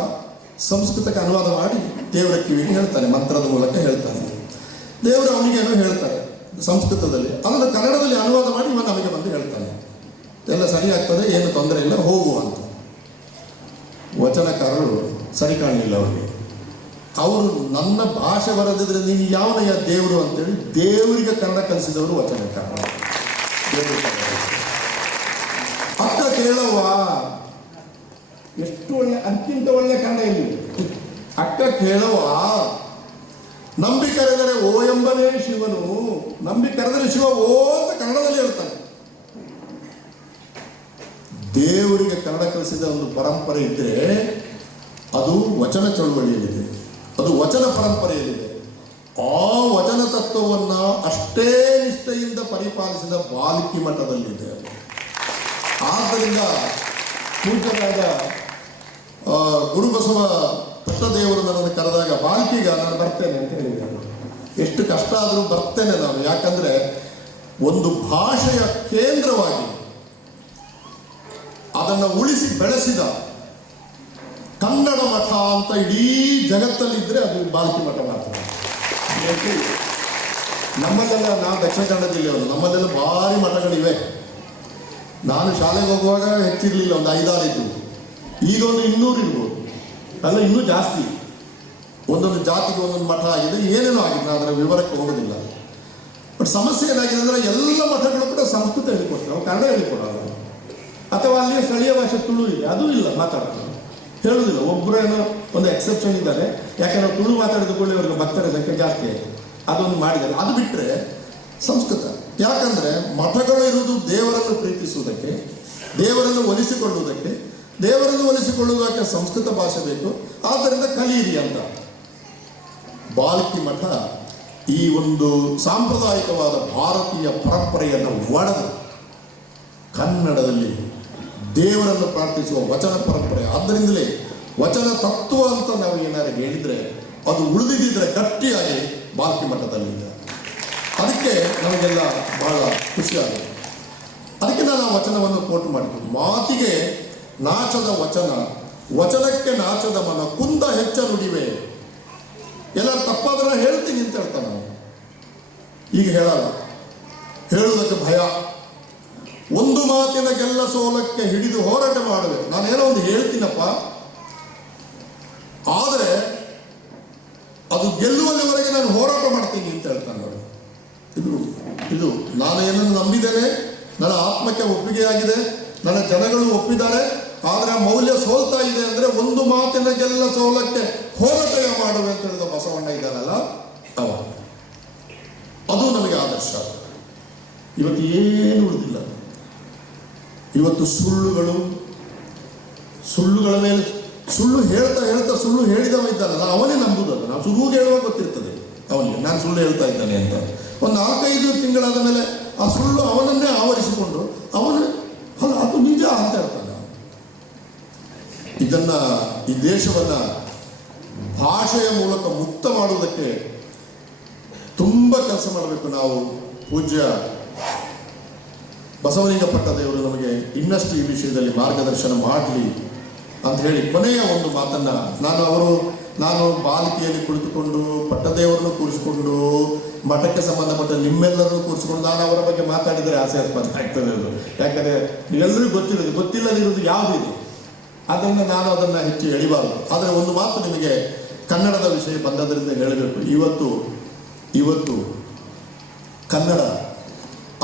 ಸಂಸ್ಕೃತಕ್ಕೆ ಅನುವಾದ ಮಾಡಿ ದೇವರ ಕಿವಿಗೆ ಹೇಳ್ತಾನೆ, ಮಂತ್ರದ ಮೂಲಕ ಹೇಳ್ತಾನೆ. ದೇವರು ಅವನಿಗೇನೋ ಹೇಳ್ತಾರೆ ಸಂಸ್ಕೃತದಲ್ಲಿ, ಅದನ್ನು ಕನ್ನಡದಲ್ಲಿ ಅನುವಾದ ಮಾಡಿ ಇವನು ನಮಗೆ ಬಂದು ಹೇಳ್ತಾನೆ, ಎಲ್ಲ ಸರಿ ಆಗ್ತದೆ, ಏನು ತೊಂದರೆ ಇಲ್ಲ, ಹೋಗುವ ಅಂತ. ವಚನಕಾರರು ಸರಿ ಕಾಣಲಿಲ್ಲ ಅವರಿಗೆ. ಅವರು ನನ್ನ ಭಾಷೆ ಬರದಿದ್ರೆ ನೀನು ಯಾವನಯ್ಯ ದೇವರು ಅಂತೇಳಿ ದೇವರಿಗೆ ಕನ್ನಡ ಕಲಿಸಿದವರು ವಚನಕಾರ. ಅಕ್ಕ ಕೇಳವ್ವ, ಎಷ್ಟು ಒಳ್ಳೆ, ಅದಕ್ಕಿಂತ ಒಳ್ಳೆ ಕನ್ನಡ ಇಲ್ಲಿ. ಅಕ್ಕ ಕೇಳವ್ವ, ನಂಬಿ ಕರೆದರೆ ಓ ಎಂಬನೇ ಶಿವನು, ನಂಬಿ ಕರೆದರೆ ಶಿವ ಓ ಅಂತ ಕನ್ನಡದಲ್ಲಿ ಹೇಳ್ತಾನೆ. ದೇವರಿಗೆ ಕನ್ನಡ ಕಲಿಸಿದ ಒಂದು ಪರಂಪರೆ ಇದ್ದರೆ ಅದು ವಚನ ಚಳವಳಿಯಲ್ಲಿದೆ, ಅದು ವಚನ ಪರಂಪರೆಯಲ್ಲಿದೆ. ಆ ವಚನ ತತ್ವವನ್ನು ಅಷ್ಟೇ ನಿಷ್ಠೆಯಿಂದ ಪರಿಪಾಲಿಸಿದ ಬಾಲ್ಕಿ ಮಠದಲ್ಲಿದೆ. ಆದ್ದರಿಂದ ಪೂಜ್ಯರಾದ ಗುರುಬಸವ ಪಟ್ಟದೇವರು ನನ್ನನ್ನು ಕರೆದಾಗ ಬಾಲ್ಕಿಗ ನಾನು ಬರ್ತೇನೆ ಅಂತ ಹೇಳಿದ್ದಾರೆ. ಎಷ್ಟು ಕಷ್ಟ ಆದರೂ ಬರ್ತೇನೆ ನಾನು. ಯಾಕಂದರೆ ಒಂದು ಭಾಷೆಯ ಕೇಂದ್ರವಾಗಿ ಅದನ್ನು ಉಳಿಸಿ ಬೆಳೆಸಿದ ಕನ್ನಡ ಮಠ ಅಂತ ಇಡೀ ಜಗತ್ತಲ್ಲಿದ್ದರೆ ಅದು ಬಾಲ್ಕಿ ಮಠ ಮಾತ್ರ. ನಮ್ಮಲ್ಲೆಲ್ಲ, ನಾವು ದಕ್ಷಿಣ ಕನ್ನಡ ಜಿಲ್ಲೆಯವರು, ನಮ್ಮಲ್ಲೆಲ್ಲ ಭಾರಿ ಮಠಗಳಿವೆ. ನಾನು ಶಾಲೆಗೆ ಹೋಗುವಾಗ ಹೆಚ್ಚಿರಲಿಲ್ಲ, ಒಂದು 5-6 ಇದ್ದವು. ಈಗ ಒಂದು 200 ಇರ್ಬೋದು, ಅಲ್ಲ ಇನ್ನೂ ಜಾಸ್ತಿ. ಒಂದೊಂದು ಜಾತಿಗೆ ಒಂದೊಂದು ಮಠ ಆಗಿದೆ, ಏನೇನೋ ಆಗಿದೆ, ನಾನು ಅದರ ವಿವರಕ್ಕೆ ಹೋಗೋದಿಲ್ಲ. ಬಟ್ ಸಮಸ್ಯೆ ಏನಾಗಿದೆ ಅಂದರೆ ಎಲ್ಲ ಮಠಗಳು ಕೂಡ ಸಂಸ್ಕೃತ ಹೇಳಿಕೊಡ್ತಾರೆ, ನಾವು ಕನ್ನಡ ಹೇಳಿಕೊಡೋಲ್ಲ. ಅಥವಾ ಅಲ್ಲಿ ಸ್ಥಳೀಯ ಭಾಷೆ ತುಳು ಇದೆ, ಅದೂ ಇಲ್ಲ, ಮಾತಾಡ್ತಾರೆ, ಹೇಳುವುದಿಲ್ಲ. ಒಬ್ಬರು ಏನೋ ಒಂದು ಎಕ್ಸೆಪ್ಷನ್ ಇದ್ದಾರೆ, ಯಾಕಂದ್ರೆ ತುಳು ಮಾತಾಡಿದ ಕೂಡಲೇ ಅವರಿಗೆ ಭಕ್ತರ ಸಂಖ್ಯೆ ಜಾಸ್ತಿ ಆಯಿತು, ಅದೊಂದು ಮಾಡಿದ್ದಾರೆ. ಅದು ಬಿಟ್ಟರೆ ಸಂಸ್ಕೃತ. ಯಾಕಂದರೆ ಮಠಗಳು ಇರುವುದು ದೇವರನ್ನು ಪ್ರೀತಿಸುವುದಕ್ಕೆ, ದೇವರನ್ನು ಒಲಿಸಿಕೊಳ್ಳುವುದಕ್ಕೆ. ದೇವರನ್ನು ಒಲಿಸಿಕೊಳ್ಳುವುದಕ್ಕೆ ಸಂಸ್ಕೃತ ಭಾಷೆ ಬೇಕು, ಆದ್ದರಿಂದ ಕಲಿಯಿರಿ ಅಂತ. ಬಾಲ್ಕಿ ಮಠ ಈ ಒಂದು ಸಾಂಪ್ರದಾಯಿಕವಾದ ಭಾರತೀಯ ಪರಂಪರೆಯನ್ನು ಒಡೆದು ಕನ್ನಡದಲ್ಲಿ ದೇವರನ್ನು ಪ್ರಾರ್ಥಿಸುವ ವಚನ ಪರಂಪರೆ. ಆದ್ದರಿಂದಲೇ ವಚನ ತತ್ವ ಅಂತ ನಾವು ಏನಾದ್ರು ಹೇಳಿದರೆ ಅದು ಉಳಿದಿದ್ದರೆ ಗಟ್ಟಿಯಾಗಿ ಬಾಲ್ಕಿ ಮಠದಲ್ಲಿದೆ. ಅದಕ್ಕೆ ನಮಗೆಲ್ಲ ಬಹಳ ಖುಷಿಯಾಗಿದೆ. ಅದಕ್ಕೆ ನಾನು ಆ ವಚನವನ್ನು ಕೋಟ್ ಮಾಡಿದ್ದು. ಮಾತಿಗೆ ನಾಚದ ವಚನ, ವಚನಕ್ಕೆ ನಾಚದ ಮನ, ಕುಂದ ಹೆಚ್ಚ ನುಡಿವೆ. ಎಲ್ಲರೂ ತಪ್ಪಾದ್ರೆ ಹೇಳ್ತೀನಿ ಅಂತ ಹೇಳ್ತಾನೆ ನಾವು. ಈಗ ಹೇಳಲ್ಲ, ಹೇಳುವುದಕ್ಕೆ ಭಯ. ಒಂದು ಮಾತಿನ ಗೆಲ್ಲ ಸೋಲಕ್ಕೆ ಹಿಡಿದು ಹೋರಾಟ ಮಾಡುವೆ. ನಾನೇನೋ ಒಂದು ಹೇಳ್ತೀನಪ್ಪ, ಆದರೆ ಅದು ಗೆಲ್ಲುವಲ್ಲಿವರೆಗೆ ನಾನು ಹೋರಾಟ ಮಾಡ್ತೀನಿ ಅಂತ ಹೇಳ್ತಾನೆ ನೋಡಿ. ಇದು ನಾನು ಏನನ್ನು ನಂಬಿದ್ದೇನೆ, ನನ್ನ ಆತ್ಮಕ್ಕೆ ಒಪ್ಪಿಗೆಯಾಗಿದೆ, ನನ್ನ ಜನಗಳು ಒಪ್ಪಿದ್ದಾರೆ, ಆದರೆ ಆ ಮೌಲ್ಯ ಸೋಲ್ತಾ ಇದೆ ಅಂದರೆ ಒಂದು ಮಾತಿನ ಗೆಲ್ಲ ಸೋಲಕ್ಕೆ ಹೋರಾಟ ಮಾಡುವೆ ಅಂತ ಹೇಳಿದ ಬಸವಣ್ಣ ಇದ್ದಾನಲ್ಲ ಅವ. ಅದು ನಮಗೆ ಆದರ್ಶ. ಇವತ್ತು ಏನು ಉಳಿದಿಲ್ಲ. ಇವತ್ತು ಸುಳ್ಳುಗಳ ಮೇಲೆ ಸುಳ್ಳು ಹೇಳ್ತಾ ಹೇಳ್ತಾ ಸುಳ್ಳು ಹೇಳಿದವ ಇದ್ದಾನಲ್ಲ ಅವನೇ ನಂಬುದಲ್ಲ. ನಾವು ಸುಳ್ಳು ಹೇಳುವಾಗ ಗೊತ್ತಿರ್ತದೆ ಅವನಿಗೆ ನಾನು ಸುಳ್ಳು ಹೇಳ್ತಾ ಇದ್ದಾನೆ ಅಂತ. ಒಂದು 4-5 ತಿಂಗಳಾದ ಮೇಲೆ ಆ ಸುಳ್ಳು ಅವನನ್ನೇ ಆವರಿಸಿಕೊಂಡು ಅವನು ಅಲ್ಲ ಅದು ನಿಜ ಅಂತ ಹೇಳ್ತಾನೆ. ಈ ದೇಶವನ್ನ ಭಾಷೆಯ ಮೂಲಕ ಮುಕ್ತ ಮಾಡುವುದಕ್ಕೆ ತುಂಬ ಕೆಲಸ ಮಾಡಬೇಕು ನಾವು. ಪೂಜ್ಯ ಬಸವಲಿಂಗ ಪಟ್ಟದೇವರು ನಮಗೆ ಇನ್ನಷ್ಟು ಈ ವಿಷಯದಲ್ಲಿ ಮಾರ್ಗದರ್ಶನ ಮಾಡಲಿ ಅಂತ ಹೇಳಿ ಕೊನೆಯ ಒಂದು ಮಾತನ್ನ ನಾನು ಬಾಲಿಕೆಯಲ್ಲಿ ಕುಳಿತುಕೊಂಡು ಪಟ್ಟದೇವರನ್ನು ಕೂರಿಸಿಕೊಂಡು ಮಠಕ್ಕೆ ಸಂಬಂಧಪಟ್ಟ ನಿಮ್ಮೆಲ್ಲರನ್ನು ಕೂರಿಸಿಕೊಂಡು ನಾನು ಅವರ ಬಗ್ಗೆ ಮಾತಾಡಿದರೆ ಹಾಸ್ಯಾಸ್ಪದ ಆಗ್ತದೆ ಅದು. ಯಾಕಂದರೆ ನೀವೆಲ್ಲರಿಗೂ ಗೊತ್ತಿಲ್ಲದಿರುವುದು ಯಾವುದಿದೆ, ಆದ್ದರಿಂದ ನಾನು ಅದನ್ನು ಹೆಚ್ಚು ಎಳಿಬಾರದು. ಆದರೆ ಒಂದು ಮಾತು ನಿಮಗೆ ಕನ್ನಡದ ವಿಷಯ ಬಂದದರಿಂದ ಹೇಳಬೇಕು. ಇವತ್ತು ಕನ್ನಡ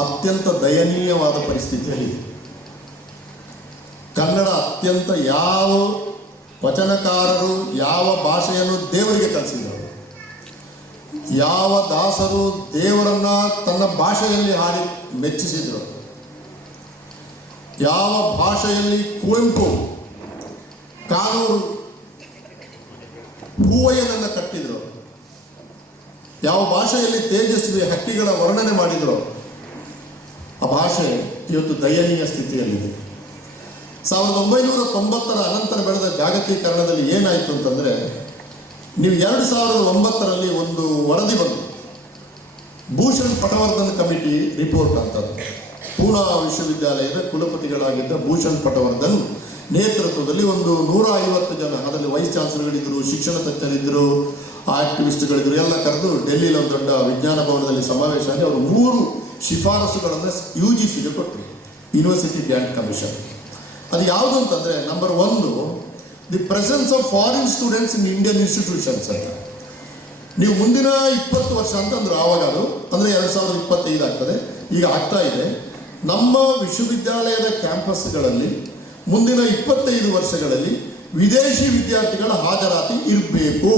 ಅತ್ಯಂತ ದಯನೀಯವಾದ ಪರಿಸ್ಥಿತಿಯಲ್ಲಿ. ಕನ್ನಡ ಅತ್ಯಂತ ಯಾವ ವಚನಕಾರರು ಯಾವ ಭಾಷೆಯನ್ನು ದೇವರಿಗೆ ಕಲಿಸಿದರು, ಯಾವ ದಾಸರು ದೇವರನ್ನ ತನ್ನ ಭಾಷೆಯಲ್ಲಿ ಹಾಡಿ ಮೆಚ್ಚಿಸಿದರು, ಯಾವ ಭಾಷೆಯಲ್ಲಿ ಕುವೆಂಪು ಕಾನೂರು ಹೂವಯ್ಯನನ್ನು ಕಟ್ಟಿದ್ರು, ಯಾವ ಭಾಷೆಯಲ್ಲಿ ತೇಜಸ್ವಿ ಹಕ್ಕಿಗಳ ವರ್ಣನೆ ಮಾಡಿದ್ರು, ಆ ಭಾಷೆ ಇವತ್ತು ದಯನೀಯ ಸ್ಥಿತಿಯಲ್ಲಿದೆ. 1990 ಅನಂತರ ಬೆಳೆದ ಜಾಗತೀಕರಣದಲ್ಲಿ ಏನಾಯಿತು ಅಂತಂದರೆ, ನೀವು 2009ರಲ್ಲಿ ಒಂದು ವರದಿ ಬಂತು, ಭೂಷಣ್ ಪಟವರ್ಧನ್ ಕಮಿಟಿ ರಿಪೋರ್ಟ್ ಅಂತದ್ದು. ಪೂನಾ ವಿಶ್ವವಿದ್ಯಾಲಯದ ಕುಲಪತಿಗಳಾಗಿದ್ದ ಭೂಷಣ್ ಪಟವರ್ಧನ್ ನೇತೃತ್ವದಲ್ಲಿ ಒಂದು 150 ಜನ, ಅದರಲ್ಲಿ ವೈಸ್ ಚಾನ್ಸಲರ್ಗಳಿದ್ದರು, ಶಿಕ್ಷಣ ತಜ್ಞರಿದ್ದರು, ಆಕ್ಟಿವಿಸ್ಟ್ಗಳಿದ್ದರು, ಎಲ್ಲ ಕರೆದು ಡೆಲ್ಲಿಲಿ ಒಂದು ದೊಡ್ಡ ವಿಜ್ಞಾನ ಭವನದಲ್ಲಿ ಸಮಾವೇಶ ಆಗಿ ಅವರು 3 ಶಿಫಾರಸುಗಳನ್ನು UGCಗೆ ಕೊಟ್ಟರು, ಯೂನಿವರ್ಸಿಟಿ ಗ್ರ್ಯಾಂಟ್ ಕಮಿಷನ್. ಅದು ಯಾವುದು ಅಂತಂದರೆ, number 1 the presence of foreign students in Indian institutions ಅಂತ. ನೀವು ಮುಂದಿನ 20 ವರ್ಷ ಅಂತಂದ್ರೆ ಆವಾಗ ಅದು ಅಂದರೆ 2025 ಆಗ್ತದೆ, ಈಗ ಆಗ್ತಾ ಇದೆ. ನಮ್ಮ ವಿಶ್ವವಿದ್ಯಾಲಯದ ಕ್ಯಾಂಪಸ್ಗಳಲ್ಲಿ ಮುಂದಿನ 25 ವರ್ಷಗಳಲ್ಲಿ ವಿದೇಶಿ ವಿದ್ಯಾರ್ಥಿಗಳ ಹಾಜರಾತಿ ಇರಬೇಕು.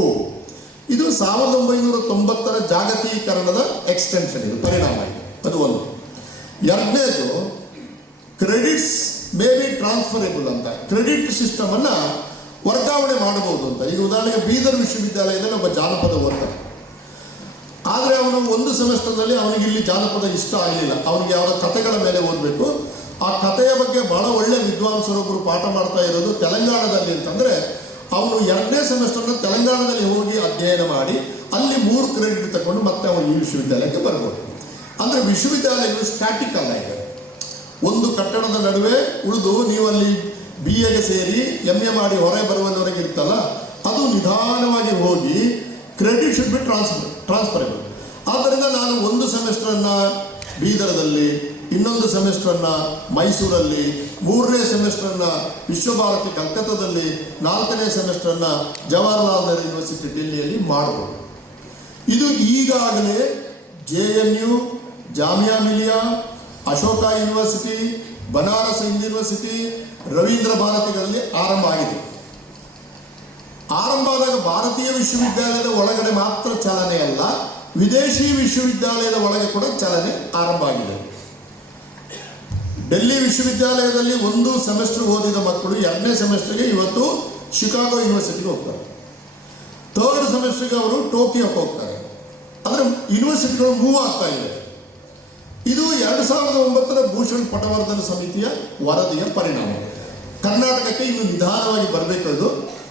ಇದು 1990ರ ಜಾಗತೀಕರಣದ ಎಕ್ಸ್ಟೆನ್ಷನ್, ಇದು ಪರಿಣಾಮ ಇದೆ. ಅದು ಒಂದು. ಎರಡನೇದು ಕ್ರೆಡಿಟ್ಸ್ ಮೇ ಬಿ ಟ್ರಾನ್ಸ್ಫರೇಬಲ್ ಅಂತ, ಕ್ರೆಡಿಟ್ ಸಿಸ್ಟಮ್ ಅನ್ನ ವರ್ಗಾವಣೆ ಮಾಡಬಹುದು ಅಂತ. ಈಗ ಉದಾಹರಣೆಗೆ ಬೀದರ್ ವಿಶ್ವವಿದ್ಯಾಲಯದಲ್ಲಿ ಒಬ್ಬ ಜಾನಪದ ಓದ್ತಾನೆ, ಆದರೆ ಅವನು ಒಂದು ಸೆಮೆಸ್ಟರ್ನಲ್ಲಿ ಅವನಿಗೆ ಇಲ್ಲಿ ಜಾನಪದ ಇಷ್ಟ ಆಗಲಿಲ್ಲ, ಅವನಿಗೆ ಅವರ ಕಥೆಗಳ ಮೇಲೆ ಓದಬೇಕು. ಆ ಕಥೆಯ ಬಗ್ಗೆ ಬಹಳ ಒಳ್ಳೆ ವಿದ್ವಾಂಸರೊಬ್ಬರು ಪಾಠ ಮಾಡ್ತಾ ಇರೋದು ತೆಲಂಗಾಣದಲ್ಲಿ ಅಂತಂದರೆ, ಅವನು 2ನೇ ಸೆಮೆಸ್ಟರ್ನ ತೆಲಂಗಾಣದಲ್ಲಿ ಹೋಗಿ ಅಧ್ಯಯನ ಮಾಡಿ ಅಲ್ಲಿ 3 ಕ್ರೆಡಿಟ್ ತಗೊಂಡು ಮತ್ತೆ ಅವನು ಈ ವಿಶ್ವವಿದ್ಯಾಲಯಕ್ಕೆ ಬರ್ಬೋದು. ಅಂದರೆ ವಿಶ್ವವಿದ್ಯಾಲಯಗಳು ಸ್ಟ್ಯಾಟಿಕ್ ಅಲ್ಲ. ಈಗ ಒಂದು ಕಟ್ಟಡದ ನಡುವೆ ಉಳಿದು ನೀವು ಅಲ್ಲಿ BA ಸೇರಿ MA ಮಾಡಿ ಹೊರಗೆ ಬರುವವರೆಗೆ ಇರ್ತಲ್ಲ, ಅದು ನಿಧಾನವಾಗಿ ಹೋಗಿ ಕ್ರೆಡಿಟ್ ಶುಡ್ ಬಿ ಟ್ರಾನ್ಸ್ಫರಬಲ್. ಆದ್ದರಿಂದ ನಾನು ಒಂದು ಸೆಮಿಸ್ಟರನ್ನು ಬೀದರದಲ್ಲಿ, ಇನ್ನೊಂದು ಸೆಮಿಸ್ಟರನ್ನು ಮೈಸೂರಲ್ಲಿ, 3ನೇ ಸೆಮಿಸ್ಟರನ್ನು ವಿಶ್ವಭಾರತಿ ಕಲ್ಕತ್ತಾದಲ್ಲಿ, 4ನೇ ಸೆಮಿಸ್ಟರನ್ನು ಜವಾಹರ್ಲಾಲ್ ನೆಹರು ಯೂನಿವರ್ಸಿಟಿ ಡೆಲ್ಲಿಯಲ್ಲಿ ಮಾಡಬಹುದು. ಇದು ಈಗಾಗಲೇ JNU, Jamia Millia, Ashoka university, Banaras Hindu university, Rabindra ಭಾರತಿಗಳಲ್ಲಿ ಆರಂಭ ಆಗಿದೆ. ಆರಂಭ ಆದಾಗ ಭಾರತೀಯ ವಿಶ್ವವಿದ್ಯಾಲಯದ ಒಳಗಡೆ ಮಾತ್ರ ಚಾಲನೆ ಅಲ್ಲ, ವಿದೇಶಿ ವಿಶ್ವವಿದ್ಯಾಲಯದ ಒಳಗೆ ಕೂಡ ಚಾಲನೆ ಆರಂಭ ಆಗಿದೆ. ಡೆಲ್ಲಿ ವಿಶ್ವವಿದ್ಯಾಲಯದಲ್ಲಿ ಒಂದು ಸೆಮಿಸ್ಟರ್ ಓದಿದ ಮಕ್ಕಳು 2ನೇ ಸೆಮಿಸ್ಟರ್ಗೆ ಇವತ್ತು ಶಿಕಾಗೋ ಯೂನಿವರ್ಸಿಟಿಗೆ ಹೋಗ್ತಾರೆ. 3rd ಸೆಮಿಸ್ಟರ್ಗೆ ಅವರು ಟೋಕಿಯೋಕ್ಕೆ ಹೋಗ್ತಾರೆ. ಅಂದರೆ ಯೂನಿವರ್ಸಿಟಿಗಳು ಮೂವ್ ಆಗ್ತಾ ಇದೆ. ಇದು 2009ರ ಭೂಷಣ್ ಪಟವರ್ಧನ ಸಮಿತಿಯ ವರದಿಯ ಪರಿಣಾಮ. ಕರ್ನಾಟಕಕ್ಕೆ ಇನ್ನು ನಿಧಾನವಾಗಿ ಬರಬೇಕು ಇದು,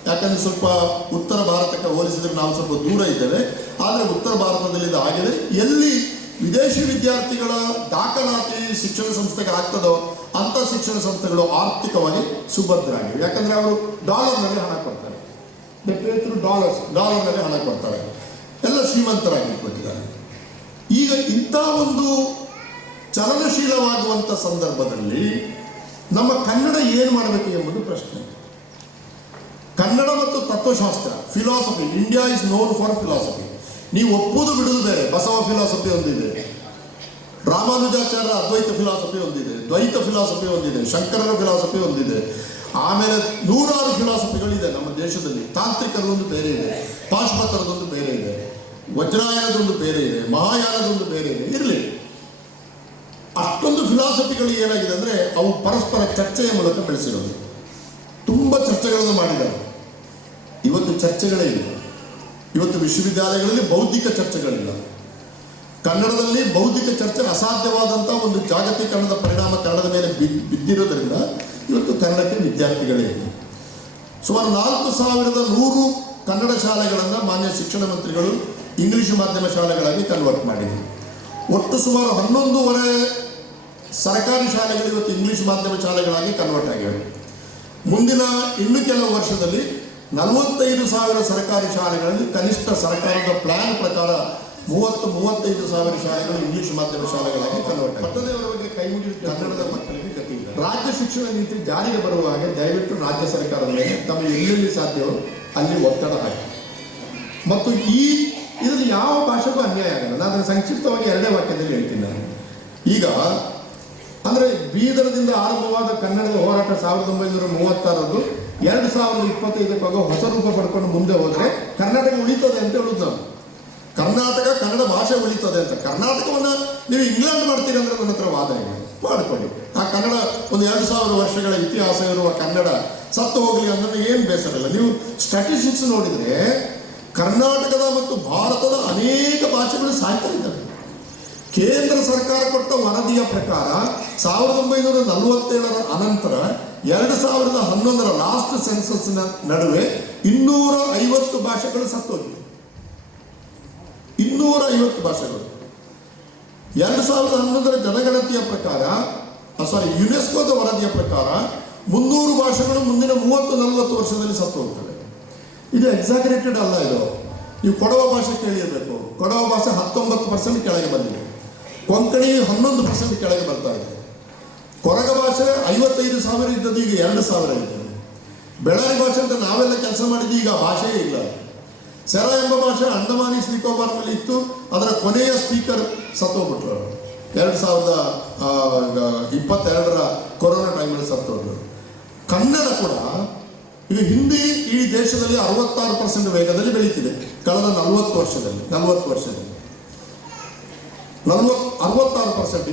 ಯಾಕಂದರೆ ಸ್ವಲ್ಪ ಉತ್ತರ ಭಾರತಕ್ಕೆ ಹೋಲಿಸಿದರೆ ನಾವು ಸ್ವಲ್ಪ ದೂರ ಇದ್ದೇವೆ. ಆದರೆ ಉತ್ತರ ಭಾರತದಲ್ಲಿ ಇದು ಆಗಿದೆ. ಎಲ್ಲಿ ವಿದೇಶಿ ವಿದ್ಯಾರ್ಥಿಗಳ ದಾಖಲಾತಿ ಶಿಕ್ಷಣ ಸಂಸ್ಥೆಗೆ ಆಗ್ತದೋ ಅಂಥ ಶಿಕ್ಷಣ ಸಂಸ್ಥೆಗಳು ಆರ್ಥಿಕವಾಗಿ ಸುಭದ್ರ ಆಗಿವೆ. ಯಾಕಂದರೆ ಅವರು ಡಾಲರ್ನಲ್ಲಿ ಹಣ ಕೊಡ್ತಾರೆ, ಡಾಲರ್ನಲ್ಲಿ ಹಣ ಕೊಡ್ತಾರೆ, ಎಲ್ಲ ಶ್ರೀಮಂತರಾಗಿ ಕೊಟ್ಟಿದ್ದಾರೆ. ಈಗ ಇಂಥ ಒಂದು ಚಲನಶೀಲವಾಗುವಂಥ ಸಂದರ್ಭದಲ್ಲಿ ನಮ್ಮ ಕನ್ನಡ ಏನು ಮಾಡಬೇಕು ಎಂಬುದು ಪ್ರಶ್ನೆ. ಕನ್ನಡ ಮತ್ತು ತತ್ವಶಾಸ್ತ್ರ, philosophy, India is known for philosophy. ನೀವು ಒಪ್ಪುವುದು ಬಿಡುವುದು ಬೇರೆ. ಬಸವ ಫಿಲಾಸಫಿ ಒಂದಿದೆ, ರಾಮಾನುಜಾಚಾರ್ಯ ಅದ್ವೈತ ಫಿಲಾಸಫಿ ಒಂದಿದೆ, ದ್ವೈತ ಫಿಲಾಸಫಿ ಒಂದಿದೆ, ಶಂಕರರ ಫಿಲಾಸಫಿ ಒಂದಿದೆ, ಆಮೇಲೆ 100 ಫಿಲಾಸಫಿಗಳಿದೆ ನಮ್ಮ ದೇಶದಲ್ಲಿ. ತಾಂತ್ರಿಕರದೊಂದು ಬೇರೆ ಇದೆ, ಪಾಶ್ಚಾತ್ಯರದೊಂದು ಬೇರೆ ಇದೆ, ವಜ್ರಾಯನದೊಂದು ಬೇರೆ ಇದೆ, ಮಹಾಯಾನದೊಂದು ಬೇರೆ ಇದೆ. ಇರಲಿ, ಅಷ್ಟೊಂದು ಫಿಲಾಸಫಿಗಳು ಏನಾಗಿದೆ ಅಂದರೆ ಅವು ಪರಸ್ಪರ ಚರ್ಚೆಯ ಮೂಲಕ ಬೆಳೆಸಿರೋದು. ತುಂಬ ಚರ್ಚೆಗಳನ್ನು ಮಾಡಿದ್ದಾರೆ. ಇವತ್ತು ಚರ್ಚೆಗಳೇ ಇಲ್ಲ. ಇವತ್ತು ವಿಶ್ವವಿದ್ಯಾಲಯಗಳಲ್ಲಿ ಬೌದ್ಧಿಕ ಚರ್ಚೆಗಳಿಲ್ಲ. ಕನ್ನಡದಲ್ಲಿ ಬೌದ್ಧಿಕ ಚರ್ಚೆ ಅಸಾಧ್ಯವಾದಂಥ ಒಂದು ಜಾಗತೀಕರಣದ ಪರಿಣಾಮ ಕನ್ನಡದ ಮೇಲೆ ಬಿದ್ದಿರೋದ್ರಿಂದ ಇವತ್ತು ಕನ್ನಡಕ್ಕೆ ವಿದ್ಯಾರ್ಥಿಗಳೇ ಇಲ್ಲ. ಸುಮಾರು 4100 ಕನ್ನಡ ಶಾಲೆಗಳನ್ನು ಮಾನ್ಯ ಶಿಕ್ಷಣ ಮಂತ್ರಿಗಳು ಇಂಗ್ಲೀಷ್ ಮಾಧ್ಯಮ ಶಾಲೆಗಳಾಗಿ ಕನ್ವರ್ಟ್ ಮಾಡಿದರು. ಒಟ್ಟು ಸುಮಾರು 11,500 ಸರ್ಕಾರಿ ಶಾಲೆಗಳು ಇವತ್ತು ಇಂಗ್ಲೀಷ್ ಮಾಧ್ಯಮ ಶಾಲೆಗಳಾಗಿ ಕನ್ವರ್ಟ್ ಆಗಿವೆ. ಮುಂದಿನ ಇನ್ನು ಕೆಲವು ವರ್ಷದಲ್ಲಿ 45,000 ಸರ್ಕಾರಿ ಶಾಲೆಗಳಲ್ಲಿ ಕನಿಷ್ಠ ಸರ್ಕಾರದ ಪ್ಲಾನ್ ಪ್ರಕಾರ 30-35,000 ಶಾಲೆಗಳು ಇಂಗ್ಲೀಷ್ ಮಾಧ್ಯಮ ಶಾಲೆಗಳಾಗಿ ಕನ್ವರ್ಟ್ ಆಗಿದೆ. ಮತ್ತದವರ ಬಗ್ಗೆ ಕೈ ಮುಗಿದ ಕನ್ನಡದ ಮಕ್ಕಳಿಗೆ ಗತಿ ಇಲ್ಲ. ರಾಜ್ಯ ಶಿಕ್ಷಣ ನೀತಿ ಜಾರಿಗೆ ಬರುವ ಹಾಗೆ ದಯವಿಟ್ಟು ರಾಜ್ಯ ಸರ್ಕಾರದ ಮೇಲೆ ತಮಗೆ ಎಲ್ಲೆಲ್ಲಿ ಸಾಧ್ಯವೋ ಅಲ್ಲಿ ಒತ್ತಡ ಹಾಕಿ. ಮತ್ತು ಇದರಲ್ಲಿ ಯಾವ ಭಾಷೆಗೂ ಅನ್ಯಾಯ ಆಗಲ್ಲ. ನಾನು ಅದನ್ನು ಸಂಕ್ಷಿಪ್ತವಾಗಿ 2 ವಾಕ್ಯದಲ್ಲಿ ಹೇಳ್ತೀನಿ. ನಾನು ಈಗ ಅಂದರೆ ಬೀದರದಿಂದ ಆರಂಭವಾದ ಕನ್ನಡದ ಹೋರಾಟ 1936 2025 ಹೊಸ ರೂಪ ಪಡ್ಕೊಂಡು ಮುಂದೆ ಹೋದರೆ ಕರ್ನಾಟಕ ಉಳಿತದೆ ಅಂತ ಹೇಳುದು ನಾವು. ಕರ್ನಾಟಕ ಕನ್ನಡ ಭಾಷೆ ಉಳಿತದೆ ಅಂತ. ಕರ್ನಾಟಕವನ್ನು ನೀವು ಇಂಗ್ಲೆಂಡ್ ಮಾಡ್ತೀರಿ ಅಂದರೆ ನನ್ನ ಹತ್ರ ವಾದ ಇದೆ, ಮಾಡಿಕೊಳ್ಳಿ. ಆ ಕನ್ನಡ ಒಂದು 2000 ವರ್ಷಗಳ ಇತಿಹಾಸ ಇರುವ ಕನ್ನಡ ಸತ್ತು ಹೋಗಲಿ ಅಂದ್ರೆ ಏನು ಬೇಸರ ಇಲ್ಲ. ನೀವು ಸ್ಟ್ಯಾಟಿಸ್ಟಿಕ್ಸ್ ನೋಡಿದರೆ ಕರ್ನಾಟಕದ ಮತ್ತು ಭಾರತದ ಅನೇಕ ಭಾಷೆಗಳು ಸಾಯ್ತಾ ಇದ್ದಾವೆ. ಕೇಂದ್ರ ಸರ್ಕಾರ ಕೊಟ್ಟ ವರದಿಯ ಪ್ರಕಾರ 1947 ಅನಂತರ 2011 ಲಾಸ್ಟ್ ಸೆನ್ಸಸ್ನ ನಡುವೆ 250 ಭಾಷೆಗಳು ಸತ್ತೋಗಿವೆ. 250 ಭಾಷೆಗಳು 2011 ಜನಗಣತಿಯ ಪ್ರಕಾರ, ಯುನೆಸ್ಕೋದ ವರದಿಯ ಪ್ರಕಾರ 300 ಭಾಷೆಗಳು ಮುಂದಿನ 30-40 ವರ್ಷದಲ್ಲಿ ಸತ್ತು ಹೋಗ್ತವೆ. ಇದು ಎಕ್ಸಾಗರೇಟೆಡ್ ಅಲ್ಲ. ಇದು ನೀವು ಕೊಡವ ಭಾಷೆ ಕೇಳಿರಬೇಕು. ಕೊಡವ ಭಾಷೆ 19% ಕೆಳಗೆ ಬಂದಿದೆ. ಕೊಂಕಣಿ 11% ಕೆಳಗೆ ಬರ್ತಾ ಇದೆ. ಕೊರಗ ಭಾಷೆ 55,000 ಇದ್ದದ್ದು ಈಗ 2,000 ಇದೆ. ಬೆಳಾರಿ ಭಾಷೆ ಅಂತ ನಾವೆಲ್ಲ ಕೆಲಸ ಮಾಡಿದ್ದು ಈಗ ಭಾಷೆಯೇ ಇಲ್ಲ. ಸೆರ ಎಂಬ ಭಾಷೆ ಅಂಡಮಾನೀಸ್ ನಿಕೋಬಾರ್ನಲ್ಲಿ ಇತ್ತು. ಅದರ ಕೊನೆಯ ಸ್ಪೀಕರ್ ಸತ್ತೋಗ್ಬಿಟ್ರು 2022 ಕೊರೋನಾ ಟೈಮಲ್ಲಿ ಸತ್ತೋದ್ರು. ಕನ್ನಡ ಕೂಡ ಈಗ ಹಿಂದಿ ಈ ದೇಶದಲ್ಲಿ 66% ವೇಗದಲ್ಲಿ ಬೆಳೀತಿದೆ ಕಳೆದ 40 ವರ್ಷದಲ್ಲಿ. 66%.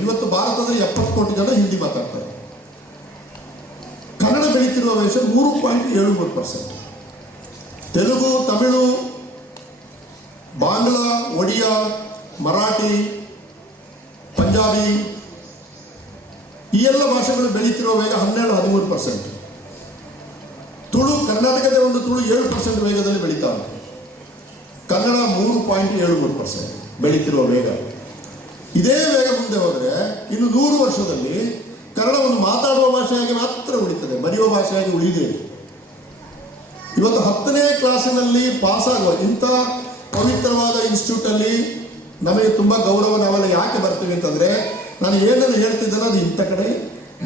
ಇವತ್ತು ಭಾರತದಲ್ಲಿ 70 ಕೋಟಿ ಜನ ಹಿಂದಿ ಮಾತಾಡ್ತಾರೆ. ಕನ್ನಡ ಬೆಳೀತಿರುವ ವೇಷ 3.73%. ತೆಲುಗು, ತಮಿಳು, ಬಾಂಗ್ಲಾ, ಒಡಿಯಾ, ಮರಾಠಿ, ಪಂಜಾಬಿ ಈ ಎಲ್ಲ ಭಾಷೆಗಳು ಬೆಳೀತಿರುವ ವೇಗ 12-13%. ತುಳು, ಕರ್ನಾಟಕದ ಒಂದು ತುಳು 7% ವೇಗದಲ್ಲಿ ಬೆಳೀತಾ ಉಂಟು. ಕನ್ನಡ 3.73% ಬೆಳೀತಿರುವ ವೇಗ. ಇದೇ ವೇಗ ಮುಂದೆ ಹೋದರೆ ಇನ್ನು 100 ವರ್ಷದಲ್ಲಿ ಕನ್ನಡ ಒಂದು ಮಾತಾಡುವ ಭಾಷೆಯಾಗಿ ಮಾತ್ರ ಉಳಿತದೆ, ಬರೆಯುವ ಭಾಷೆಯಾಗಿ ಉಳಿದೇ. ಇವತ್ತು 10ನೇ ಕ್ಲಾಸಿನಲ್ಲಿ ಪಾಸಾಗುವ ಇಂಥ ಪವಿತ್ರವಾದ ಇನ್ಸ್ಟಿಟ್ಯೂಟಲ್ಲಿ ನಮಗೆ ತುಂಬ ಗೌರವ. ನಾವೆಲ್ಲ ಯಾಕೆ ಬರ್ತೀವಿ ಅಂತಂದರೆ, ನಾನು ಏನನ್ನು ಹೇಳ್ತಿದ್ದೇನೋ ಅದು ಇಂಥ ಕಡೆ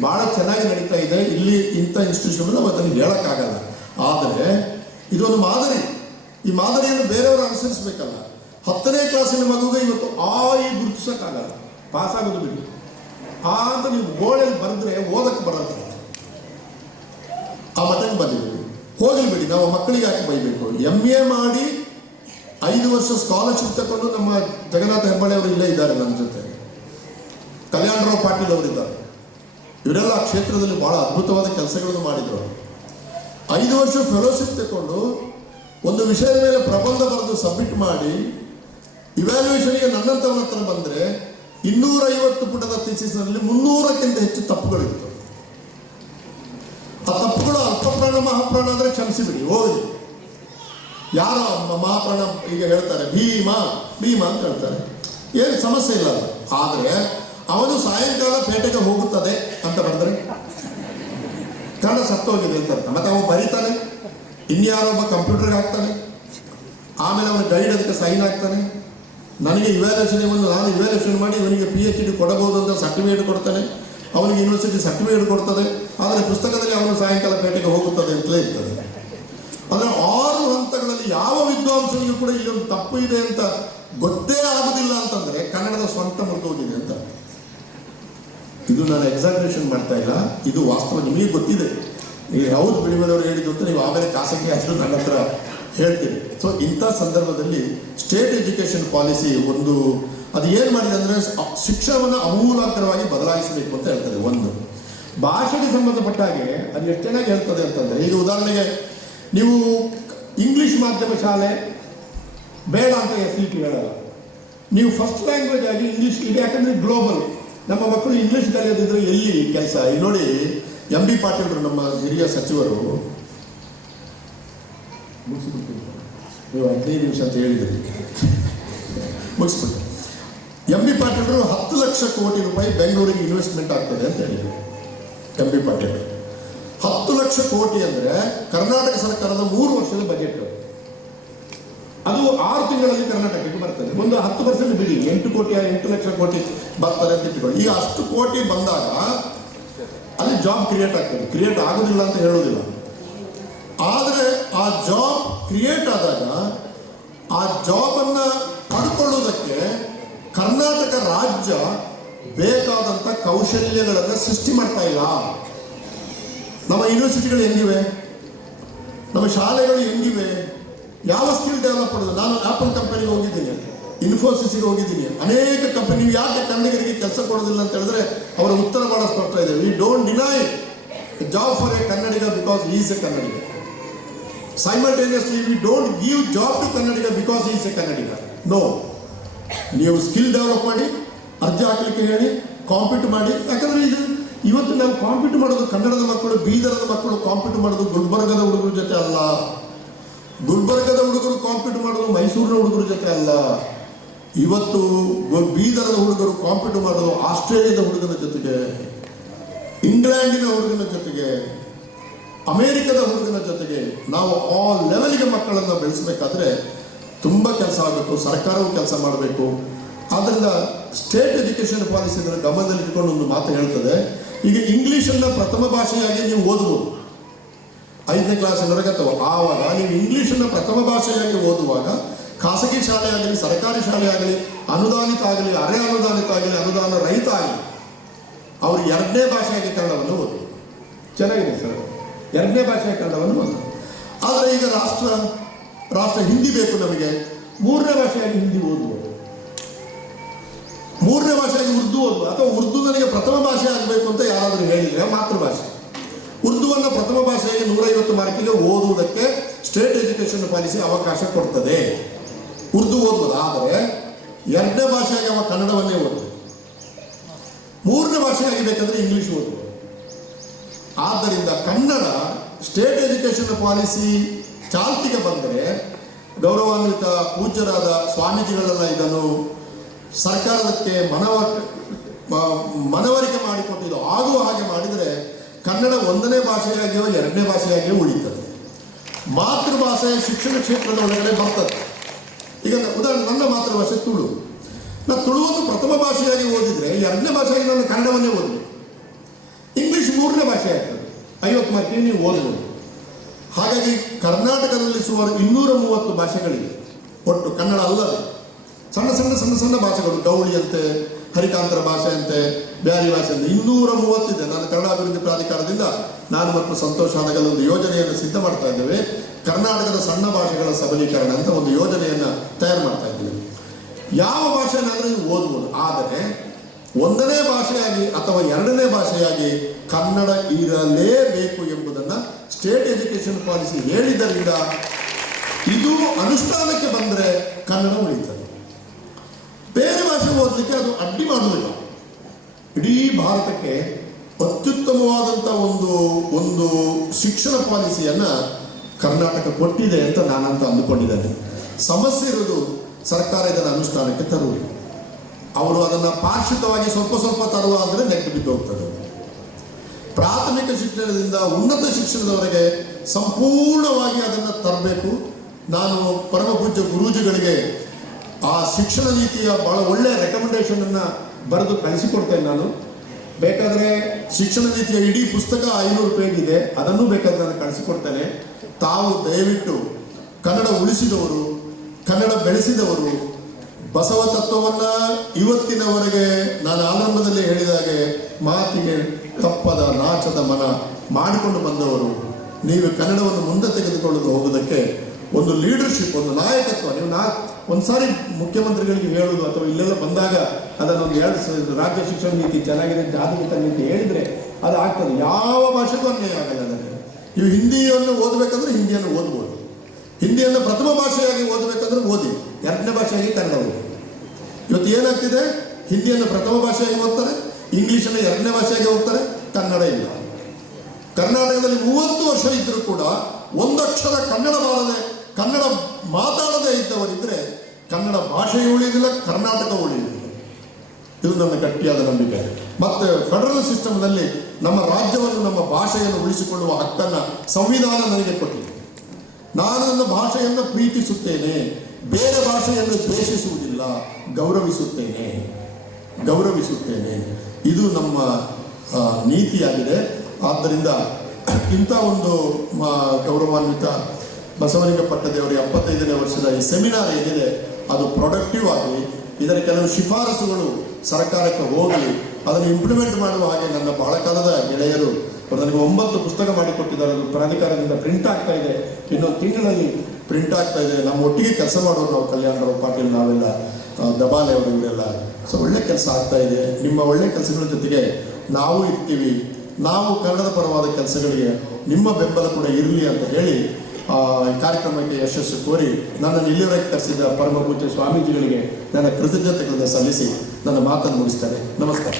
ಭಾಳ ಚೆನ್ನಾಗಿ ನಡೀತಾ ಇದೆ, ಇಲ್ಲಿ ಇಂಥ ಇನ್ಸ್ಟಿಟ್ಯೂಷನ್ ನಾವು ಅದನ್ನು ಹೇಳೋಕ್ಕಾಗಲ್ಲ. ಆದರೆ ಇದೊಂದು ಮಾದರಿ. ಈ ಮಾದರಿಯನ್ನು ಬೇರೆಯವರು ಅನುಸರಿಸಬೇಕಲ್ಲ. 10ನೇ ಕ್ಲಾಸಿನ ಮಗುಗೆ ಇವತ್ತು ಈ ಗುರುತಿಸೋಕ್ಕಾಗಲ್ಲ, ಪಾಸಾಗೋದು ಬಿಡಿ. ಅಂತ ನೀವು ಗೋಡೆಯಲ್ಲಿ ಬರೆದ್ರೆ ಓದಕ್ಕೆ ಬರಲ್ಲ. ಆ ಮಟ್ಟಕ್ಕೆ ಬಂದಿದ್ದೀವಿ. ಹೋಗಲಿ ನಾವು ಮಕ್ಕಳಿಗೆ ಯಾಕೆ ಬೈಬೇಕು? MA ಮಾಡಿ 5 ವರ್ಷ ಸ್ಕಾಲರ್ಶಿಪ್ ತಗೊಂಡು ನಮ್ಮ ಜಗನ್ನಾಥ ಹೆಬ್ಬಾಳೆ ಅವರು ಇಲ್ಲೇ ಇದ್ದಾರೆ, ನನ್ನ ಜೊತೆ ಕಲ್ಯಾಣರಾವ್ ಪಾಟೀಲ್ ಅವರಿದ್ದಾರೆ. ಇವರೆಲ್ಲ ಆ ಕ್ಷೇತ್ರದಲ್ಲಿ ಬಹಳ ಅದ್ಭುತವಾದ ಕೆಲಸಗಳನ್ನು ಮಾಡಿದರು. 5 ವರ್ಷ ಫೆಲೋಶಿಪ್ ತಗೊಂಡು ಒಂದು ವಿಷಯದ ಮೇಲೆ ಪ್ರಬಂಧ ಬರೆದು ಸಬ್ಮಿಟ್ ಮಾಡಿ ಇವ್ಯಾಲ್ಯೂಯೇಷನ್ಗೆ ನನ್ನಂತವನ ಹತ್ರ ಬಂದರೆ 250 ಪುಟದ ಥೀಸಿಸ್ನಲ್ಲಿ 300ಕ್ಕಿಂತ ಹೆಚ್ಚು ತಪ್ಪುಗಳಿತ್ತು. ಆ ತಪ್ಪುಗಳು ಅಲ್ಪಪ್ರಾಣ ಮಹಾಪ್ರಾಣ ಅಂದರೆ ಕ್ಷಮಿಸಿಬಿಡಿ, ಹೋಗಲಿ. ಯಾರೋ ಮಹಾಪ್ರಾಣ ಈಗ ಹೇಳ್ತಾರೆ ಭೀಮ ಅಂತ ಹೇಳ್ತಾರೆ, ಏನು ಸಮಸ್ಯೆ ಇಲ್ಲ. ಆದರೆ ಅವನು ಸಾಯಂಕಾಲ ಪೇಟೆಗೆ ಹೋಗುತ್ತದೆ ಅಂತ ಬರೆದ್ರೆ ಕನ್ನಡ ಸತ್ತೋಗಿದೆ ಅಂತ ಅರ್ಥ. ಮತ್ತೆ ಅವನು ಬರೀತಾನೆ, ಇನ್ಯಾರೊಬ್ಬ ಕಂಪ್ಯೂಟರ್ಗೆ ಹಾಕ್ತಾನೆ, ಆಮೇಲೆ ಅವನ ಗೈಡ್ ಅದಕ್ಕೆ ಸೈನ್ ಹಾಕ್ತಾನೆ. ನನಗೆ ನಾನು ಇವ್ಯಾಲ್ಯೂಷನ್ ಮಾಡಿ ಇವನಿಗೆ PhD ಕೊಡಬಹುದು ಅಂತ ಸರ್ಟಿಫಿಕೇಟ್ ಕೊಡ್ತಾನೆ, ಅವನಿಗೆ ಯೂನಿವರ್ಸಿಟಿ ಸರ್ಟಿಫಿಕೇಟ್ ಕೊಡ್ತದೆ. ಆದರೆ ಪುಸ್ತಕದಲ್ಲಿ ಅವನು ಸಾಯಂಕಾಲ ಪೇಟೆಗೆ ಹೋಗುತ್ತದೆ ಅಂತಲೇ ಇರ್ತದೆ. ಅಂದರೆ 6 ಹಂತಗಳಲ್ಲಿ ಯಾವ ವಿದ್ವಾಂಸನಿಗೂ ಕೂಡ ಇಲ್ಲೊಂದು ತಪ್ಪು ಇದೆ ಅಂತ ಗೊತ್ತೇ ಆಗುದಿಲ್ಲ ಅಂತಂದರೆ ಕನ್ನಡದ ಸ್ವಂತ ಮುರಿದೋಗಿದೆ ಅಂತ. ಇದು ನಾನು ಎಕ್ಸಾಗ್ರೇಷನ್ ಮಾಡ್ತಾ ಇಲ್ಲ, ಇದು ವಾಸ್ತವ, ನಿಮಗೆ ಗೊತ್ತಿದೆ. ನೀವು ಯಾವುದು ಬಿಳಿಮನವರು ಹೇಳಿದ್ದು ಅಂತ ನೀವು ಆಮೇಲೆ ಖಾಸಗಿ ಆದರೂ ನನ್ನ ಹತ್ರ ಹೇಳ್ತೀವಿ. ಸೊ ಇಂಥ ಸಂದರ್ಭದಲ್ಲಿ ಸ್ಟೇಟ್ ಎಜುಕೇಷನ್ ಪಾಲಿಸಿ ಒಂದು ಅದು ಏನು ಮಾಡಿದೆ ಅಂದರೆ ಶಿಕ್ಷಣವನ್ನು ಅಮೂಲಾಗ್ರವಾಗಿ ಬದಲಾಯಿಸಬೇಕು ಅಂತ ಹೇಳ್ತದೆ. ಒಂದು ಭಾಷೆಗೆ ಸಂಬಂಧಪಟ್ಟ ಹಾಗೆ ಅದು ಎಷ್ಟು ಚೆನ್ನಾಗಿ ಹೇಳ್ತದೆ ಅಂತಂದರೆ, ಈಗ ಉದಾಹರಣೆಗೆ ನೀವು ಇಂಗ್ಲೀಷ್ ಮಾಧ್ಯಮ ಶಾಲೆ ಬೇಡ ಅಂತ SET ಹೇಳಲ್ಲ. ನೀವು ಫಸ್ಟ್ ಲ್ಯಾಂಗ್ವೇಜ್ ಆಗಿ ಇಂಗ್ಲೀಷ್ ಇದೆ, ಯಾಕಂದರೆ ಗ್ಲೋಬಲ್. ನಮ್ಮ ಮಕ್ಕಳು ಇಂಗ್ಲೀಷ್ ಕಲಿಯೋದಿದ್ರೆ ಎಲ್ಲಿ ಕೆಲಸ? ಇಲ್ಲಿ ನೋಡಿ, MB ಪಾಟೀಲ್ರು ನಮ್ಮ ಹಿರಿಯ ಸಚಿವರು, ಮುಗಿಸ್ಬಿಡ್ತೀನಿ, ನೀವು 15 ನಿಮಿಷ ಅಂತ ಹೇಳಿದ್ರಿ, ಮುಗಿಸ್ಬಿಟ್ಟು. MB ಪಾಟೀಲ್ರು 10 ಲಕ್ಷ ಕೋಟಿ ರೂಪಾಯಿ ಬೆಂಗಳೂರಿಗೆ ಇನ್ವೆಸ್ಟ್ಮೆಂಟ್ ಆಗ್ತದೆ ಅಂತ ಹೇಳಿದರು. MB ಪಾಟೀಲ್ 10 ಲಕ್ಷ ಕೋಟಿ ಅಂದರೆ ಕರ್ನಾಟಕ ಸರ್ಕಾರದ 3 ವರ್ಷದ ಬಜೆಟ್. ಅದು 6 ತಿಂಗಳಲ್ಲಿ ಕರ್ನಾಟಕಕ್ಕೆ ಬರ್ತದೆ. ಒಂದು 10% ಬಿಡಿ, 8 ಲಕ್ಷ ಕೋಟಿ ಬರ್ತಾರೆ ಅಂತ ಇಟ್ಕೊಳ್ಳಿ. ಈಗ ಅಷ್ಟು ಕೋಟಿ ಬಂದಾಗ ಅಲ್ಲಿ ಜಾಬ್ ಕ್ರಿಯೇಟ್ ಆಗ್ತದೆ. ಕ್ರಿಯೇಟ್ ಆಗೋದಿಲ್ಲ ಅಂತ ಹೇಳೋದಿಲ್ಲ, ಆದರೆ ಆ ಜಾಬ್ ಕ್ರಿಯೇಟ್ ಆದಾಗ ಆ ಜಾಬನ್ನು ಪಡ್ಕೊಳ್ಳೋದಕ್ಕೆ ಕರ್ನಾಟಕ ರಾಜ್ಯ ಬೇಕಾದಂಥ ಕೌಶಲ್ಯಗಳನ್ನು ಸೃಷ್ಟಿ ಮಾಡ್ತಾ ಇಲ್ಲ. ನಮ್ಮ ಯೂನಿವರ್ಸಿಟಿಗಳು ಹೆಂಗಿವೆ, ನಮ್ಮ ಶಾಲೆಗಳು ಹೆಂಗಿವೆ, ಯಾವ ಸ್ಕಿಲ್ ಡೆವಲಪ್ ಮಾಡೋದು? ನಾನು ಆಪಲ್ ಕಂಪನಿಗೆ ಹೋಗಿದ್ದೀನಿ, ಇನ್ಫೋಸಿಸ್ಗೆ ಹೋಗಿದ್ದೀನಿ, ಅನೇಕ ಕಂಪನಿ. ನೀವು ಯಾಕೆ ಕನ್ನಡಿಗರಿಗೆ ಕೆಲಸ ಕೊಡೋದಿಲ್ಲ ಅಂತ ಹೇಳಿದ್ರೆ ಅವರ ಉತ್ತರ ಭಾಳ ಸ್ಪಷ್ಟ ಇದೆ. We don't deny job for a Kannadiga because he is a Kannadiga. Simultaneously we don't give job to Kannadiga because he is a Kannadiga. No, ನೀವು ಸ್ಕಿಲ್ ಡೆವಲಪ್ ಮಾಡಿ, ಅರ್ಜಿ ಹಾಕಲಿಕ್ಕೆ ಹೇಳಿ, ಕಾಂಪೀಟ್ ಮಾಡಿ. ಯಾಕಂದರೆ ಇವತ್ತು ನಾವು ಕಾಂಪೀಟ್ ಮಾಡೋದು ಕನ್ನಡದ ಮಕ್ಕಳು, ಬೀದರದ ಮಕ್ಕಳು ಕಾಂಪೀಟ್ ಮಾಡೋದು ಗುಲ್ಬರ್ಗದ ಹುಡುಗರ ಜೊತೆ ಅಲ್ಲ. ಗುಲ್ಬರ್ಗದ ಹುಡುಗರು ಕಾಂಪೀಟ್ ಮಾಡೋದು ಮೈಸೂರಿನ ಹುಡುಗರ ಜೊತೆ ಅಲ್ಲ. ಇವತ್ತು ಬೀದರದ ಹುಡುಗರು ಕಾಂಪೀಟ್ ಮಾಡೋದು ಆಸ್ಟ್ರೇಲಿಯಾದ ಹುಡುಗನ ಜೊತೆಗೆ, ಇಂಗ್ಲೆಂಡಿನ ಹುಡುಗನ ಜೊತೆಗೆ, ಅಮೇರಿಕದ ಹುಡುಗನ ಜೊತೆಗೆ. ನಾವು ಆ ಲೆವೆಲ್ಗೆ ಮಕ್ಕಳನ್ನು ಬೆಳೆಸಬೇಕಾದ್ರೆ ತುಂಬ ಕೆಲಸ ಆಗಬೇಕು, ಸರ್ಕಾರವು ಕೆಲಸ ಮಾಡಬೇಕು. ಆದ್ದರಿಂದ ಸ್ಟೇಟ್ ಎಜುಕೇಷನ್ ಪಾಲಿಸಿ ಅದನ್ನು ಗಮನದಲ್ಲಿಟ್ಟುಕೊಂಡು ಒಂದು ಮಾತು ಹೇಳ್ತದೆ. ಈಗ ಇಂಗ್ಲೀಷನ್ನು ಪ್ರಥಮ ಭಾಷೆಯಾಗಿ ನೀವು ಓದಬಹುದು 5ನೇ ಕ್ಲಾಸ್ವರೆಗೆ, ಅಥವಾ ಆವಾಗ ನೀವು ಇಂಗ್ಲೀಷನ್ನು ಪ್ರಥಮ ಭಾಷೆಯಾಗಿ ಓದುವಾಗ ಖಾಸಗಿ ಶಾಲೆ ಆಗಲಿ, ಸರ್ಕಾರಿ ಶಾಲೆ ಆಗಲಿ, ಅನುದಾನಿತ ಆಗಲಿ, ಅರೆ ಅನುದಾನಿತ ಆಗಲಿ, ಅನುದಾನ ರಹಿತ ಆಗಲಿ, ಅವರು 2ನೇ ಭಾಷೆಯಾಗಿ ಕನ್ನಡವನ್ನು ಓದಿ. ಚೆನ್ನಾಗಿದೆ ಸರ್, 2ನೇ ಭಾಷೆಯಾಗಿ ಕನ್ನಡವನ್ನು ಓದಿ. ಆದರೆ ಈಗ ರಾಷ್ಟ್ರ ಹಿಂದಿ ಬೇಕು ನಮಗೆ, 3ನೇ ಭಾಷೆಯಾಗಿ ಹಿಂದಿ ಓದುವುದು, 3ನೇ ಭಾಷೆಯಾಗಿ ಉರ್ದು ಓದುವ, ಅಥವಾ ಉರ್ದು ನನಗೆ ಪ್ರಥಮ ಭಾಷೆ ಆಗಬೇಕು ಅಂತ ಯಾರಾದರೂ ಹೇಳಿದರೆ ಮಾತೃಭಾಷೆ. ಉರ್ದುವನ್ನು ಪ್ರಥಮ ಭಾಷೆಯಾಗಿ 150 ಮಾರ್ಕಿಗೆ ಓದುವುದಕ್ಕೆ ಸ್ಟೇಟ್ ಎಜುಕೇಷನ್ ಪಾಲಿಸಿ ಅವಕಾಶ ಕೊಡ್ತದೆ. ಉರ್ದು ಓದುವುದು. ಆದರೆ 2ನೇ ಭಾಷೆಯಾಗಿ ಅವ ಕನ್ನಡವನ್ನೇ ಓದಬೇಕು, 3ನೇ ಭಾಷೆಯಾಗಿ ಬೇಕಾದರೆ ಇಂಗ್ಲೀಷ್ ಓದಬೇಕು. ಆದ್ದರಿಂದ ಕನ್ನಡ ಸ್ಟೇಟ್ ಎಜುಕೇಷನ್ ಪಾಲಿಸಿ ಚಾಲ್ತಿಗೆ ಬಂದರೆ ಗೌರವಾನ್ವಿತ ಪೂಜ್ಯರಾದ ಸ್ವಾಮೀಜಿಗಳೆಲ್ಲ ಇದನ್ನು ಸರ್ಕಾರಕ್ಕೆ ಮನವರಿಕೆ ಮಾಡಿಕೊಟ್ಟಿದ್ದು. ಆಗುವ ಹಾಗೆ ಮಾಡಿದರೆ ಕನ್ನಡ ಒಂದನೇ ಭಾಷೆಯಾಗಿಯೋ ಎರಡನೇ ಭಾಷೆಯಾಗಿಯೋ ಉಳಿತದೆ. ಮಾತೃಭಾಷೆ ಶಿಕ್ಷಣ ಕ್ಷೇತ್ರದ ಒಳಗಡೆ ಬರ್ತದೆ. ಈಗ ಉದಾಹರಣೆ ನನ್ನ ಮಾತೃಭಾಷೆ ತುಳು. ನಾನು ತುಳುವನ್ನು ಪ್ರಥಮ ಭಾಷೆಯಾಗಿ ಓದಿದರೆ ಎರಡನೇ ಭಾಷೆಯಾಗಿ ನಾನು ಕನ್ನಡವನ್ನೇ ಓದಬೇಕು. ಇಂಗ್ಲೀಷ್ ಮೂರನೇ ಭಾಷೆ ಆಗ್ತದೆ, 50 ಮಾರ್ಕಿಗೆ ನೀವು ಓದಬಹುದು. ಹಾಗಾಗಿ ಕರ್ನಾಟಕದಲ್ಲಿ ಸುಮಾರು 230 ಭಾಷೆಗಳಿವೆ ಒಟ್ಟು, ಕನ್ನಡ ಅಲ್ಲದೆ ಸಣ್ಣ ಸಣ್ಣ ಸಣ್ಣ ಸಣ್ಣ ಭಾಷೆಗಳು, ಗೌಳಿ ಅಂತೆ, ಹರಿಕಾಂತರ ಭಾಷೆ ಅಂತೆ, ಬ್ಯಾರಿ ಭಾಷೆ ಅಂತೆ 230 ಇದೆ. ನಾನು ಕನ್ನಡ ಅಭಿವೃದ್ಧಿ ಪ್ರಾಧಿಕಾರದಿಂದ ನಾನು ಮತ್ತು ಸಂತೋಷ್ ಹಾನಗಲ್ ಒಂದು ಯೋಜನೆಯನ್ನು ಸಿದ್ಧ ಮಾಡ್ತಾ ಇದ್ದೇವೆ. ಕರ್ನಾಟಕದ ಸಣ್ಣ ಭಾಷೆಗಳ ಸಬಲೀಕರಣ ಅಂತ ಒಂದು ಯೋಜನೆಯನ್ನು ತಯಾರು ಮಾಡ್ತಾ ಇದ್ದೇವೆ. ಯಾವ ಭಾಷೆನಾದರೂ ನೀವು ಓದ್ಬೋದು, ಆದರೆ ಒಂದನೇ ಭಾಷೆಯಾಗಿ ಅಥವಾ ಎರಡನೇ ಭಾಷೆಯಾಗಿ ಕನ್ನಡ ಇರಲೇಬೇಕು ಎಂಬುದನ್ನು ಸ್ಟೇಟ್ ಎಜುಕೇಷನ್ ಪಾಲಿಸಿ ಹೇಳಿದ್ದರಿಂದ ಇದು ಅನುಷ್ಠಾನಕ್ಕೆ ಬಂದರೆ ಕನ್ನಡ ಉಳಿತದೆ. ಬೇರೆ ಭಾಷೆ ಓದಲಿಕ್ಕೆ ಅದು ಅಡ್ಡಿ ಮಾಡುವುದಿಲ್ಲ. ಇಡೀ ಭಾರತಕ್ಕೆ ಅತ್ಯುತ್ತಮವಾದಂಥ ಒಂದು ಶಿಕ್ಷಣ ಪಾಲಿಸಿಯನ್ನು ಕರ್ನಾಟಕ ಕೊಟ್ಟಿದೆ ಅಂತ ನಾನಂತ ಅಂದುಕೊಂಡಿದ್ದೇನೆ. ಸಮಸ್ಯೆ ಇರೋದು ಸರ್ಕಾರ ಇದನ್ನು ಅನುಷ್ಠಾನಕ್ಕೆ ತರುವುದು. ಅವರು ಅದನ್ನು ಪಾರ್ಶ್ವಿಕವಾಗಿ ಸ್ವಲ್ಪ ಸ್ವಲ್ಪ ತರುವಾದರೆ ನೆಟ್ಟು ಬಿದ್ದು ಹೋಗ್ತದೆ. ಪ್ರಾಥಮಿಕ ಶಿಕ್ಷಣದಿಂದ ಉನ್ನತ ಶಿಕ್ಷಣದವರೆಗೆ ಸಂಪೂರ್ಣವಾಗಿ ಅದನ್ನು ತರಬೇಕು. ನಾನು ಪರಮ ಪೂಜ್ಯ ಗುರೂಜಿಗಳಿಗೆ ಆ ಶಿಕ್ಷಣ ನೀತಿಯ ಭಾಳ ಒಳ್ಳೆಯ ರೆಕಮೆಂಡೇಶನನ್ನು ಬರೆದು ಕಳಿಸಿಕೊಡ್ತೇನೆ. ನಾನು ಬೇಕಾದರೆ ಶಿಕ್ಷಣ ನೀತಿಯ ಇಡೀ ಪುಸ್ತಕ 500 ಪೇಜ್ ಇದೆ, ಅದನ್ನು ಬೇಕಾದರೆ ನಾನು ಕಳಿಸಿಕೊಡ್ತೇನೆ. ತಾವು ದಯವಿಟ್ಟು ಕನ್ನಡ ಉಳಿಸಿದವರು, ಕನ್ನಡ ಬೆಳೆಸಿದವರು, ಬಸವ ತತ್ವವನ್ನು ಇವತ್ತಿನವರೆಗೆ ನಾನು ಆರಂಭದಲ್ಲಿ ಹೇಳಿದಾಗೆ ಮಾತಿಗೆ ತಪ್ಪದ ನಾಚದ ಮನ ಮಾಡಿಕೊಂಡು ಬಂದವರು, ನೀವು ಕನ್ನಡವನ್ನು ಮುಂದೆ ತೆಗೆದುಕೊಳ್ಳಲು ಹೋಗೋದಕ್ಕೆ ಒಂದು ಲೀಡರ್ಶಿಪ್, ಒಂದು ನಾಯಕತ್ವ, ನೀವು ಒಂದು ಸಾರಿ ಮುಖ್ಯಮಂತ್ರಿಗಳಿಗೆ ಹೇಳುವುದು ಅಥವಾ ಇಲ್ಲೆಲ್ಲ ಬಂದಾಗ ಅದನ್ನೊಂದು 2 ರಾಜ್ಯ ಶಿಕ್ಷಣ ನೀತಿ ಚೆನ್ನಾಗಿದೆ, ಜಾಗೃತ ನೀತಿ ಹೇಳಿದರೆ ಅದು ಆಗ್ತದೆ. ಯಾವ ಭಾಷೆಗೂ ಅನ್ಯಾಯ ಆಗಲ್ಲ. ಅದಕ್ಕೆ ನೀವು ಹಿಂದಿಯನ್ನು ಓದಬೇಕಂದ್ರೆ ಹಿಂದಿಯನ್ನು ಓದ್ಬೋದು, ಹಿಂದಿಯನ್ನು ಪ್ರಥಮ ಭಾಷೆಯಾಗಿ ಓದಬೇಕಂದ್ರೆ ಓದಿ, ಎರಡನೇ ಭಾಷೆಯಾಗಿ ಕನ್ನಡ ಓದಿ. ಇವತ್ತು ಏನಾಗ್ತಿದೆ, ಹಿಂದಿಯನ್ನು ಪ್ರಥಮ ಭಾಷೆಯಾಗಿ ಓದ್ತಾರೆ, ಇಂಗ್ಲೀಷನ್ನು ಎರಡನೇ ಭಾಷೆಯಾಗಿ ಹೋಗ್ತಾರೆ, ಕನ್ನಡ ಇಲ್ಲ. ಕರ್ನಾಟಕದಲ್ಲಿ 30 ವರ್ಷ ಇದ್ದರೂ ಕೂಡ ಒಂದಕ್ಷರ ಕನ್ನಡ ಮಾತಾಡದೇ ಇದ್ದವರಿದ್ದರೆ ಕನ್ನಡ ಭಾಷೆಯೂ ಉಳಿಯುವುದಿಲ್ಲ, ಕರ್ನಾಟಕ ಉಳಿಯುವುದಿಲ್ಲ. ಇದು ನನ್ನ ಗಟ್ಟಿಯಾದ ನಂಬಿಕೆ. ಮತ್ತು ಫೆಡರಲ್ ಸಿಸ್ಟಮ್ನಲ್ಲಿ ನಮ್ಮ ರಾಜ್ಯವನ್ನು, ನಮ್ಮ ಭಾಷೆಯನ್ನು ಉಳಿಸಿಕೊಳ್ಳುವ ಹಕ್ಕನ್ನು ಸಂವಿಧಾನ ನನಗೆ ಕೊಟ್ಟಿದೆ. ನಾನು ನನ್ನ ಭಾಷೆಯನ್ನು ಪ್ರೀತಿಸುತ್ತೇನೆ, ಬೇರೆ ಭಾಷೆಯನ್ನು ದ್ವೇಷಿಸುವುದಿಲ್ಲ, ಗೌರವಿಸುತ್ತೇನೆ. ಇದು ನಮ್ಮ ನೀತಿಯಾಗಿದೆ. ಆದ್ದರಿಂದ ಇಂಥ ಒಂದು ಗೌರವಾನ್ವಿತ ಬಸವಲಿಂಗ ಪಟ್ಟದೇವರ 75ನೇ ವರ್ಷದ ಈ ಸೆಮಿನಾರ್ ಏನಿದೆ ಅದು ಪ್ರೊಡಕ್ಟಿವ್ ಆಗಿ ಇದರ ಕೆಲವು ಶಿಫಾರಸುಗಳು ಸರ್ಕಾರಕ್ಕೆ ಹೋಗಲಿ, ಅದನ್ನು ಇಂಪ್ಲಿಮೆಂಟ್ ಮಾಡುವ ಹಾಗೆ ನನ್ನ ಬಹಳ ಕಾಲದ ಗೆಳೆಯರು ನನಗೆ 9 ಪುಸ್ತಕ ಮಾಡಿಕೊಟ್ಟಿದ್ದಾರೆ. ಅದು ಪ್ರಾಧಿಕಾರದಿಂದ ಪ್ರಿಂಟ್ ಆಗ್ತಾ ಇದೆ, ಇನ್ನೊಂದು ತಿಂಗಳಲ್ಲಿ ಪ್ರಿಂಟ್ ಆಗ್ತಾ ಇದೆ. ನಮ್ಮ ಒಟ್ಟಿಗೆ ಕೆಲಸ ಮಾಡೋರು ನಾವು, ಕಲ್ಯಾಣರಾವ್ ಪಾಟೀಲ್, ನಾವೆಲ್ಲ, ದಬಾಲೆ ಅವರು, ಇವರೆಲ್ಲ. ಸೊ ಒಳ್ಳೆ ಕೆಲಸ ಆಗ್ತಾ ಇದೆ. ನಿಮ್ಮ ಒಳ್ಳೆ ಕೆಲಸಗಳ ಜೊತೆಗೆ ನಾವು ಇರ್ತೀವಿ. ನಾವು ಕನ್ನಡದ ಪರವಾದ ಕೆಲಸಗಳಿಗೆ ನಿಮ್ಮ ಬೆಂಬಲ ಕೂಡ ಇರಲಿ ಅಂತ ಹೇಳಿ ಕಾರ್ಯಕ್ರಮಕ್ಕೆ ಯಶಸ್ಸು ಕೋರಿ ನನ್ನನ್ನು ಇಲ್ಲಿವರೆಗೆ ಕರೆಸಿದ ಪರಮ ಪೂಜ್ಯ ಸ್ವಾಮೀಜಿಗಳಿಗೆ ನನ್ನ ಕೃತಜ್ಞತೆಗಳನ್ನು ಸಲ್ಲಿಸಿ ನನ್ನ ಮಾತನ್ನು ಮುಗಿಸ್ತೇನೆ. ನಮಸ್ಕಾರ.